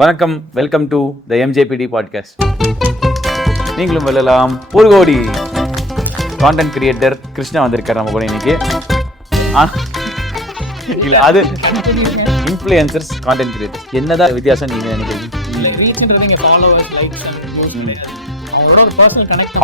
வணக்கம், welcome to the எம்ஜேபிடி podcast. நீங்களும் வெல்லலாம் ஒரு கோடி. கான்டென்ட் கிரியேட்டர் கிருஷ்ணா வந்திருக்காரு நம்ம கூட இன்னைக்கு. இல்லை, அது இன்ஃப்ளூயன்சர்ஸ், கான்டென்ட் கிரியேட்டர்ஸ் என்னதான் வித்தியாசம் நீங்க நினைக்கிறீங்க?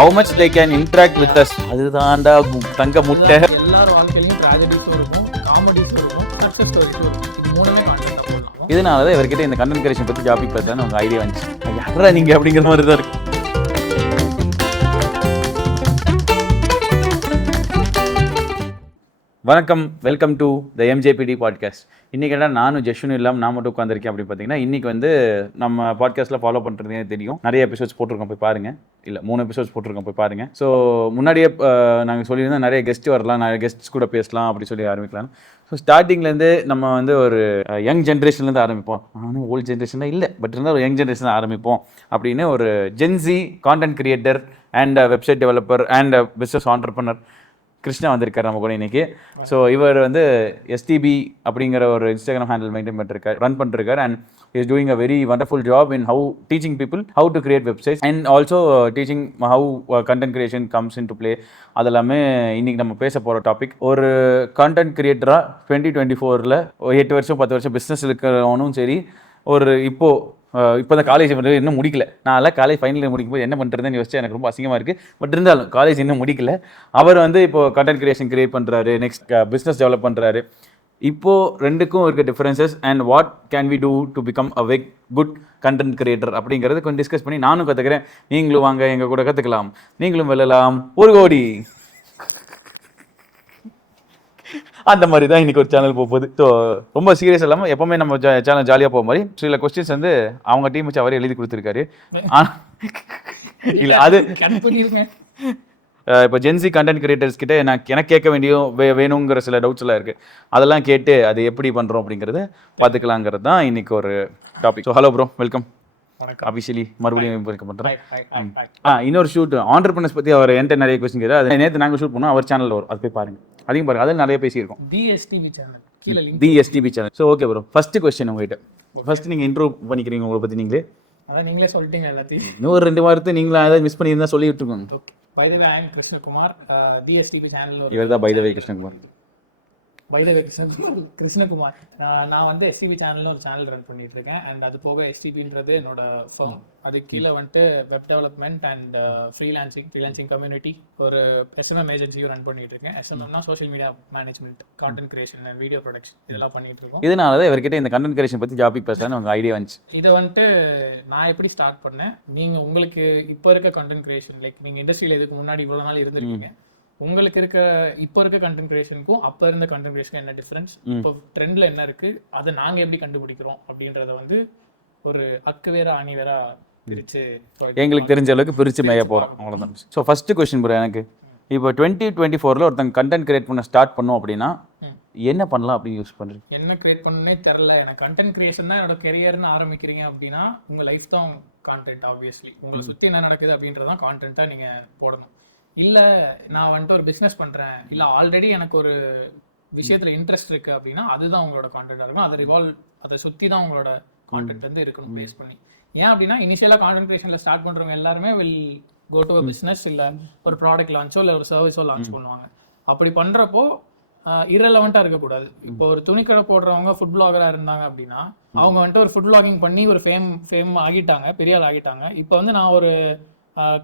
How much they can interact with us? அதுதான்டா தங்க முட்டை. எல்லார் வாழ்க்கையிலும் ட்ராஜடிஸும் இருக்கும், காமெடிஸும் இருக்கும், சக்ஸஸ் ஸ்டோரிஸும் இருக்கும். இது மூணுமே கான்டென்ட்டாக போடலாம். இதனால தான் இவர்கிட்ட இந்த கண்டென்ட் கிரியேஷன் பற்றி டாபிக் பார்த்தா உங்க ஐடியா வந்துச்சு. யாரா நீங்க அப்படிங்கிற மாதிரி தான் இருக்கு. வணக்கம், வெல்கம் டு த எம்ஜேபிடி பாட்காஸ்ட். இன்றைக்கி என்ன நானும் ஜெஷனும் இல்லாமல் நான் மட்டும் உட்காந்துருக்கேன் அப்படின்னு பார்த்தீங்கன்னா, இன்றைக்கி வந்து நம்ம பாட்காஸ்ட்டில் ஃபாலோ பண்ணுறதுனே தெரியும். நிறைய எபிசோட்ஸ் போட்டிருக்கோம், போய் பாருங்கள். இல்லை, 3 எபிசோட்ஸ் போட்டிருக்கோம், போய் பாருங்கள். ஸோ முன்னாடியே நாங்கள் சொல்லியிருந்தோம் நிறைய கெஸ்ட் வரலாம், நிறைய கெஸ்ட்ஸ் கூட பேசலாம் அப்படி சொல்லி ஆரம்பிக்கலாம். ஸோ ஸ்டார்டிங்லேருந்து நம்ம வந்து ஒரு யங் ஜென்ரேஷன்லேருந்து ஆரம்பிப்போம். நானும் ஓல்டு ஜென்ரேஷன் தான் இல்லை, பட் இருந்தால் ஒரு யங் ஜென்ரேஷன் ஆரம்பிப்போம் அப்படின்னு ஒரு gen z content creator and website developer and business entrepreneur Krishna வந்திருக்கார் நம்ம கூட இன்னைக்கு. ஸோ இவர் வந்து எஸ்டிபி அப்படிங்கிற ஒரு இன்ஸ்டாகிராம் ஹேண்டில் மெயின்டைன் பண்ணிருக்காரு, ரன் பண்ணிருக்காரு. And is doing a very wonderful job in how teaching people how to create websites and also teaching how content creation comes in to play. அதெல்லாமே இன்னைக்கு நம்ம பேச போகிற டாபிக். ஒரு கான்டென்ட் கிரியேட்டராக 2024 8 வருஷம் 10 வருஷம் பிஸ்னஸ் இருக்கிறவனும் சரி, ஒரு இப்போ தான் காலேஜ் இன்னும் முடிக்கல. நான் எல்லாம் காலேஜ் ஃபைனல் முடிக்கும்போது என்ன பண்ணுறதுன்னு யோசிச்சு எனக்கு ரொம்ப அசிங்கமாக இருக்குது. பட் இருந்தாலும் காலேஜ் இன்னும் முடிக்கல. அவர் வந்து இப்போது கண்டென்ட் கிரியேஷன் கிரியேட் பண்ணுறாரு, நெக்ஸ்ட் பிஸ்னஸ் டெவலப் பண்ணுறாரு. இப்போது ரெண்டுக்கும் இருக்க differences and what can we do to become a வெக் குட் கண்டென்ட் கிரியேட்டர் அப்படிங்கிறத கொஞ்சம் டிஸ்கஸ் பண்ணி நானும் கற்றுக்கிறேன். நீங்களும் வாங்க எங்கள் கூட கற்றுக்கலாம், நீங்களும் வெல்லலாம் ஒரு கோடி. அந்த மாதிரி தான் இன்றைக்கி ஒரு சேனல் போகுது. ஸோ ரொம்ப சீரியஸ் இல்லாமல் எப்போவுமே நம்ம சேனல் ஜாலியாக போக மாதிரி சில கொஸ்டின்ஸ் வந்து அவங்க டீம் வச்சு அவரே எழுதி கொடுத்துருக்காரு. இல்லை, அது இப்போ ஜென்சி கண்டென்ட் கிரியேட்டர்ஸ் கிட்ட எனக்கு கேட்க வேணுங்கிற சில டவுட்ஸ் எல்லாம் இருக்குது. அதெல்லாம் கேட்டு அது எப்படி பண்ணுறோம் அப்படிங்கிறத பார்த்துக்கலாங்கிறது தான் இன்றைக்கி ஒரு topic. So hello bro, welcome. Officially மறுபடியும் வெல்கம் பண்ணுறேன். இன்னொரு ஷூட் ஆண்டர்பிரினர்ஸ் பற்றி அவர் என்கிட்ட நிறைய கொஸ்டின் கேட்குது. அது நேற்று நாங்கள் ஷூட் பண்ணோம், அவர் சேனலில் வரும், அது போய் பாருங்கள். அதையும் பாருங்கள், அதில் நிறைய பேசியிருக்கோம். டிஎஸ்டிவி சேனல் கீழே link. TSTV channel. So okay bro, first question உங்ககிட்ட. ஃபர்ஸ்ட் நீங்கள் இன்ட்ரோ பண்ணிக்கிறீங்க உங்களை பற்றி நீங்களே. அதான் நீங்களே சொல்லிட்டீங்க எல்லாத்தையும். இன்னொரு 2 வாரத்தை நீங்களா ஏதாவது மிஸ் பண்ணியிருந்தா சொல்லி விட்டுருக்கோங்க. Okay, by the way I am Krishnakumar. TSTV channel இவர் தான் by the way Krishnakumar. Krishnakumar. நான் வந்து எஸ்டிபி சேனலில் ஒரு சேனல் ரன் பண்ணிட்டு இருக்கேன். அண்ட் அது போக எஸ்டிபின்றது என்னோட ஃபர்ம். அது கீழே வந்துட்டு web development and freelancing community ஒரு எஸ்எம்எம் ஏஜென்சியும் ரன் பண்ணிட்டு இருக்கேன். எஸ்எம்எம்னா social media management, content creation and video production இதெல்லாம் பண்ணிட்டு இருக்கோம். இதனால தான் இவர்கிட்ட இந்த கண்டென்ட் கிரியேஷன் பற்றி டாபிக் பேசலான்னு உங்கள் ஐடியா வந்துச்சு. இதை வந்துட்டு நான் எப்படி ஸ்டார்ட் பண்ணேன், நீங்கள் உங்களுக்கு இப்போ இருக்க கண்டென்ட் கிரியேஷன், லைக் நீங்கள் இண்டஸ்ட்ரியில் இதுக்கு முன்னாடி இவ்வளோ நாள் இருந்திருக்கீங்க, உங்களுக்கு இப்போ இருக்க கண்டென்ட் கிரியேஷனுக்கும் அப்போ இருந்த கண்டென்ட் கிரியேஷனுக்கும் என்ன டிஃப்ரென்ஸ், இப்போ ட்ரெண்டில் என்ன இருக்குது, அதை நாங்கள் எப்படி கண்டுபிடிக்கிறோம் அப்படின்றத வந்து ஒரு அக்கு வேற ஆணி வேற பிரித்து எங்களுக்கு தெரிஞ்ச அளவுக்கு பிரித்து மேய போகிறோம், அவ்வளோதான். ஸோ ஃபஸ்ட்டு கொஸ்டின் ப்ரோ, எனக்கு இப்போ 2024 ஒருத்தங்க கண்டென்ட் கிரியேட் பண்ண ஸ்டார்ட் பண்ணோம் அப்படின்னா என்ன பண்ணலாம் அப்படின்னு யூஸ் பண்ணுறீங்க? என்ன கிரியேட் பண்ணனே தெரில. எனக்கு கண்டென்ட் கிரியேஷன் தான் என்னோட கெரியர்னு ஆரம்பிக்கிறீங்க அப்படின்னா உங்கள் லைஃப் தான் கான்டென்ட். ஆப்வியஸ்லி உங்களை சுற்றி என்ன நடக்குது அப்படின்றதான் கான்டென்ட்டாக நீங்கள் போடணும். இல்லை நான் வந்துட்டு ஒரு பிஸ்னஸ் பண்ணுறேன், இல்லை ஆல்ரெடி எனக்கு ஒரு விஷயத்தில் இன்ட்ரெஸ்ட் இருக்குது அப்படின்னா அதுதான் உங்களோட கான்டென்ட்டாக இருக்கும். அதை சுற்றி தான் உங்களோட கான்டென்ட் வந்து இருக்கணும் பேஸ் பண்ணி. ஏன் அப்படின்னா இனிஷியலாக கான்டென்ட் கிரியேஷனில் ஸ்டார்ட் பண்ணுறவங்க எல்லாருமே will go to a business, இல்லை ஒரு ப்ராடக்ட் லான்ச்சோ இல்லை ஒரு சர்வீஸோ லான்ச் பண்ணுவாங்க. அப்படி பண்ணுறப்போ இரலவெண்ட்டாக இருக்கக்கூடாது. இப்போ ஒரு துணிக்கடை போடுறவங்க ஃபுட் பிளாகராக இருந்தாங்க அப்படின்னா அவங்க வந்துட்டு ஒரு ஃபுட் பிளாகிங் பண்ணி ஒரு ஃபேம் ஆகிட்டாங்க, பெரிய ஆள் ஆகிட்டாங்க. இப்போ வந்து நான் ஒரு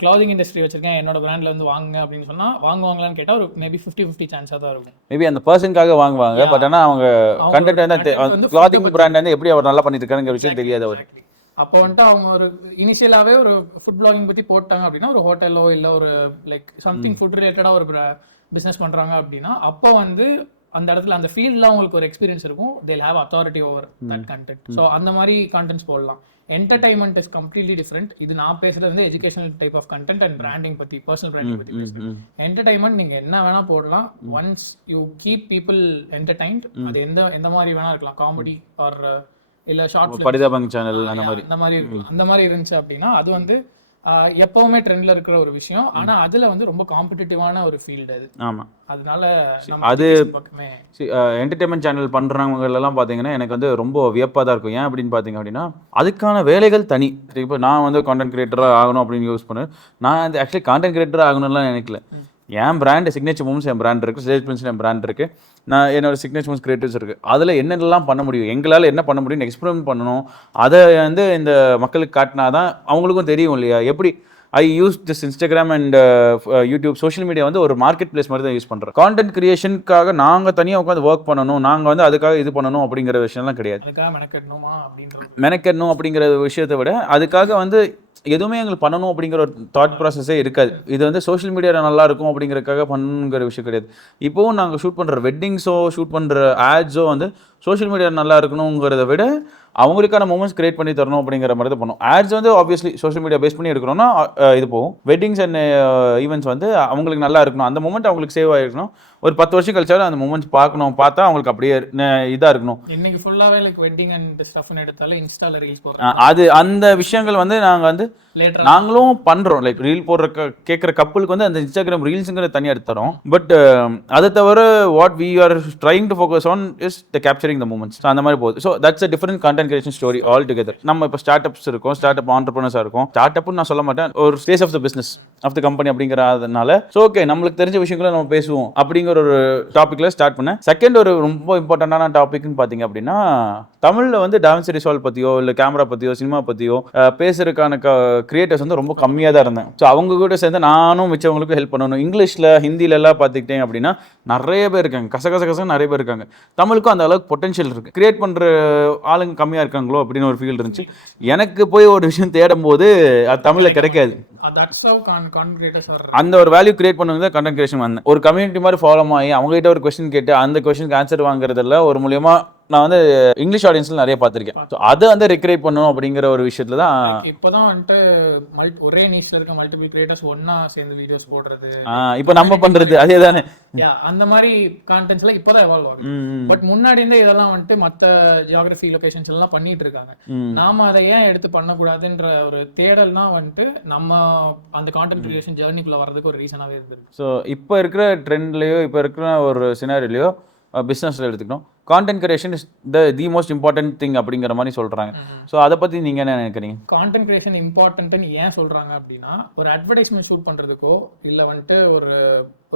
கிளாதிங் இண்டஸ்ட்ரி வச்சிருக்கேன், என்னோட பிராண்ட்ல வந்து வாங்குங்க அப்படின்னு சொன்னா வாங்குவாங்களான்னு கேட்டா ஒரு மேபி 50-50 சான்ஸா தான் இருக்கும். மேபி அந்த பர்சனுக்காக வாங்குவாங்க, பட் ஆனால் அவங்க கண்டென்ட் வந்து கிளாதிங் பிராண்ட் வந்து எப்படி அவர் நல்லா பண்ணிட்டு இருக்காருங்கிற விஷயம் தெரியாது அவர். அப்போ வந்துட்டு அவங்க ஒரு இனிஷியலாகவே ஒரு ஃபுட் பிளாகிங் பற்றி போட்டாங்க அப்படின்னா ஒரு ஹோட்டலோ இல்லை ஒரு லைக் சம்திங் ஃபுட் ரிலேட்டடாக ஒரு பிஸ்னஸ் பண்ணுறாங்க அப்படின்னா அப்போ வந்து அந்த இடத்துல அந்த ஃபீல்டில் அவங்களுக்கு ஒரு எக்ஸ்பீரியன்ஸ் இருக்கும். They'll have authority over that content. So அந்த மாதிரி கண்டென்ட்ஸ் போடலாம். Entertainment is completely different. இது நான் பேசுறது வந்து educational type of content and branding பற்றி, பர்சனல் பிராண்டிங் பற்றி பேசுகிறேன். என்டர்டைன்மெண்ட் நீங்கள் என்ன வேணால் போடலாம், once you keep people entertained. அது எந்த மாதிரி வேணா இருக்கலாம், காமெடி ஆர் இல்லை ஷார்ட் பரிதாபங் சேனல் அந்த மாதிரி இருந்துச்சு அப்படின்னா அது வந்து எப்பவுமே ட்ரெண்ட்ல இருக்கிற ஒரு விஷயம். ஆனா அதுல வந்து ரொம்ப காம்படிட்டிவான ஒரு ஃபீல்டு அது. ஆமாம். அதனால அது பக்கமே என்டர்டைன்மெண்ட் சேனல் பண்ணுறவங்களெல்லாம் பார்த்தீங்கன்னா எனக்கு வந்து ரொம்ப வியப்பாக தான் இருக்கும். ஏன் அப்படின்னு பார்த்தீங்க அப்படின்னா அதுக்கான வேலைகள் தனி. இப்போ நான் வந்து கான்டென்ட் கிரியேட்டராக ஆகணும் அப்படின்னு யூஸ் பண்ணேன். நான் வந்து ஆக்சுவலி கான்டென்ட் கிரியேட்டராக ஆகணும்லாம் நினைக்கல. என் பிராண்டு சிக்னேச்சர் மூமெண்ட்ஸ் என் பிராண்ட் இருக்குது, ஸ்டேஜ் பிரின்ஸ் என் பிராண்ட் இருக்குது, நான் என்னோட சிக்னேச்சர் மூமெண்ட்ஸ் கிரியேட்டிவ்ஸ் இருக்குது. அதில் என்னென்னலாம் பண்ண முடியும், எங்களால் என்ன பண்ண முடியும்னு எக்ஸ்பெரிமெண்ட் பண்ணணும். அதை வந்து இந்த மக்களுக்கு காட்டினா தான் அவங்களுக்கும் தெரியும் இல்லையா. எப்படி I use this Instagram and YouTube social media வந்து ஒரு மார்க்கெட் பிளேஸ் மாதிரி தான் யூஸ் பண்ணுறோம். கான்டென்ட் கிரியேஷனுக்காக நாங்கள் தனியாக உட்காந்து ஒர்க் பண்ணணும், நாங்கள் வந்து அதுக்காக இது பண்ணணும் அப்படிங்கிற விஷயம்லாம் கிடையாது. அதுக்காக மெனக்கெடணும் அப்படிங்கிற விஷயத்தை விட அதுக்காக வந்து எதுவுமே எங்களுக்கு பண்ணணும் அப்படிங்கிற ஒரு தாட் ப்ராசஸே இருக்காது. இது வந்து சோஷியல் மீடியாவில் நல்லா இருக்கும் அப்படிங்கிறதுக்காக பண்ணுங்கிற விஷயம் கிடையாது. இப்போவும் நாங்கள் ஷூட் பண்ணுற வெட்டிங்ஸோ ஷூட் பண்ணுற ஆட்ஸோ வந்து சோஷியல் மீடியா நல்லா இருக்கணுங்கிறத விட அவங்களுக்கான மூமெண்ட்ஸ் கிரியேட் பண்ணி தரணும் அப்படிங்கிற மாதிரி தான் பண்ணும். ஆட்ஸ் வந்து ஆப்வியஸ்லி சோஷியல் மீடியா பேஸ் பண்ணி எடுக்கணும்னா இது போகும். வெட்டிங்ஸ் அண்ட் ஈவெண்ட்ஸ் வந்து அவங்களுக்கு நல்லா இருக்கணும், அந்த மூமெண்ட் அவங்களுக்கு சேவ் ஆகிருக்கணும். ஒரு 10 வருஷம் கழிச்சாலும் அந்த மூமெண்ட்ஸ் பார்க்கணும், பார்த்தா அவங்களுக்கு அப்படியே இதாக இருக்கணும். இன்னைக்கு ஃபுல்லாகவே லைக் வெட்டிங் அண்ட் ஸ்டஃப்னு எடுத்தாலும் இன்ஸ்டால ரீல்ஸ் போடுறோம். அது அந்த விஷயங்கள் வந்து நாங்கள் வந்து நாங்களும் பண்ணுறோம். லைக் ரீல் போடுற கேட்குற கப்பலுக்கு வந்து அந்த இன்ஸ்டாகிராம் ரீல்ஸுங்கிற தனியாக எடுத்து தரோம். பட் அதை தவிர what we are trying to focus on is the capturing the moments. அந்த மாதிரி போகுது. So that's a different content creation story altogether. நம்ம இப்போ ஸ்டார்ட் அப்ஸ் இருக்கும், ஸ்டார்ட் அப் ஆண்டர்பிரினர்ஸாக இருக்கும். ஸ்டார்ட் அப்னு நான் சொல்ல மாட்டேன், ஒரு space of the business of the company அப்படிங்கிறதுனால ஸோ ஓகே நம்மளுக்கு தெரிஞ்ச விஷயங்களை நம்ம பேசுவோம் அப்படிங்கிற ஒரு டாப்பிக்கில் ஸ்டார்ட் பண்ணேன். செகண்ட் ஒரு ரொம்ப இம்பார்ட்டண்டான டாபிக்னு பார்த்தீங்க அப்படின்னா தமிழில் வந்து டாவின்சி ரிசால்வ் பற்றியோ இல்லை கேமரா பற்றியோ சினிமா பற்றியோ பேசுறதுக்கான கிரியேட்டர்ஸ் வந்து ரொம்ப கம்மியாக தான் இருந்தேன். ஸோ அவங்க கூட சேர்ந்து நானும் மிச்சவங்களுக்கும் ஹெல்ப் பண்ணணும். இங்கிலீஷில் ஹிந்திலெல்லாம் பார்த்துக்கிட்டேன் அப்படின்னா நிறைய பேர் இருக்காங்க, கசகச நிறைய பேர் இருக்காங்க. தமிழுக்கும் அந்த அளவுக்கு பொட்டன்ஷியல் இருக்குது, கிரியேட் பண்ணுற ஆளுங்க கம்மியாக இருக்காங்களோ அப்படின்னு ஒரு ஃபீல் இருந்துச்சு. எனக்கு போய் ஒரு விஷயம் தேடும் போது அது தமிழில் கிடைக்காது. அந்த ஒரு வேல்யூ கிரியேட் பண்ணுவது தான் கண்டென்ட் கிரியேஷன் வந்தேன். ஒரு கம்யூனிட்டி மாதிரி ஃபாலோ ஆகி அவங்ககிட்ட ஒரு கொஸ்டின் கேட்டு அந்த கொஸ்டினுக்கு ஆன்சர் வாங்குறதுல ஒரு மூலியமா நான் வந்து இங்கிலீஷ் ஆடியன்ஸ்ல நிறைய பார்த்துருக்கேன். ஸோ அதை வந்து ரெக்ரியேட் பண்ணணும் அப்படிங்கிற ஒரு விஷயத்துல தான் இப்போதான் வந்துட்டு ஒரே நீஷ்ல இருக்க மல்டிபிள் கிரியேட்டர்ஸ் ஒன்னா சேர்ந்து வீடியோஸ் போடுறது, இப்போ நம்ம பண்றது அதே தானே. அந்த மாதிரி கான்டென்ட்ஸ்ல இப்போதான் எவால்வ் ஆகுது. பட் முன்னாடி இருந்தே இதெல்லாம் வந்துட்டு மற்ற ஜியோகிராஃபி லொகேஷன்ஸ் எல்லாம் பண்ணிட்டு இருக்காங்க. நாம அதை ஏன் எடுத்து பண்ணக்கூடாதுன்ற ஒரு தேடல் தான் வந்துட்டு நம்ம அந்த கான்டென்ட் கிரியேஷன் ஜர்னிக்குள்ள வரதுக்கு ஒரு ரீசனாகவே இருக்குது. ஸோ இப்போ இருக்கிற ட்ரெண்ட்லேயோ இப்போ இருக்கிற ஒரு சினாரிலையோ பிஸ்னஸில் எடுத்துக்கணும், content creation is the most important thing அப்படிங்கிற மாதிரி சொல்கிறாங்க. ஸோ அதை பற்றி நீங்கள் என்ன நினைக்கிறீங்க? கான்டென்ட் கிரியேஷன் இம்பார்ட்டன்ட்னு ஏன் சொல்கிறாங்க அப்படின்னா ஒரு அட்வர்டைஸ்மெண்ட் ஷூட் பண்ணுறதுக்கோ இல்லை வந்துட்டு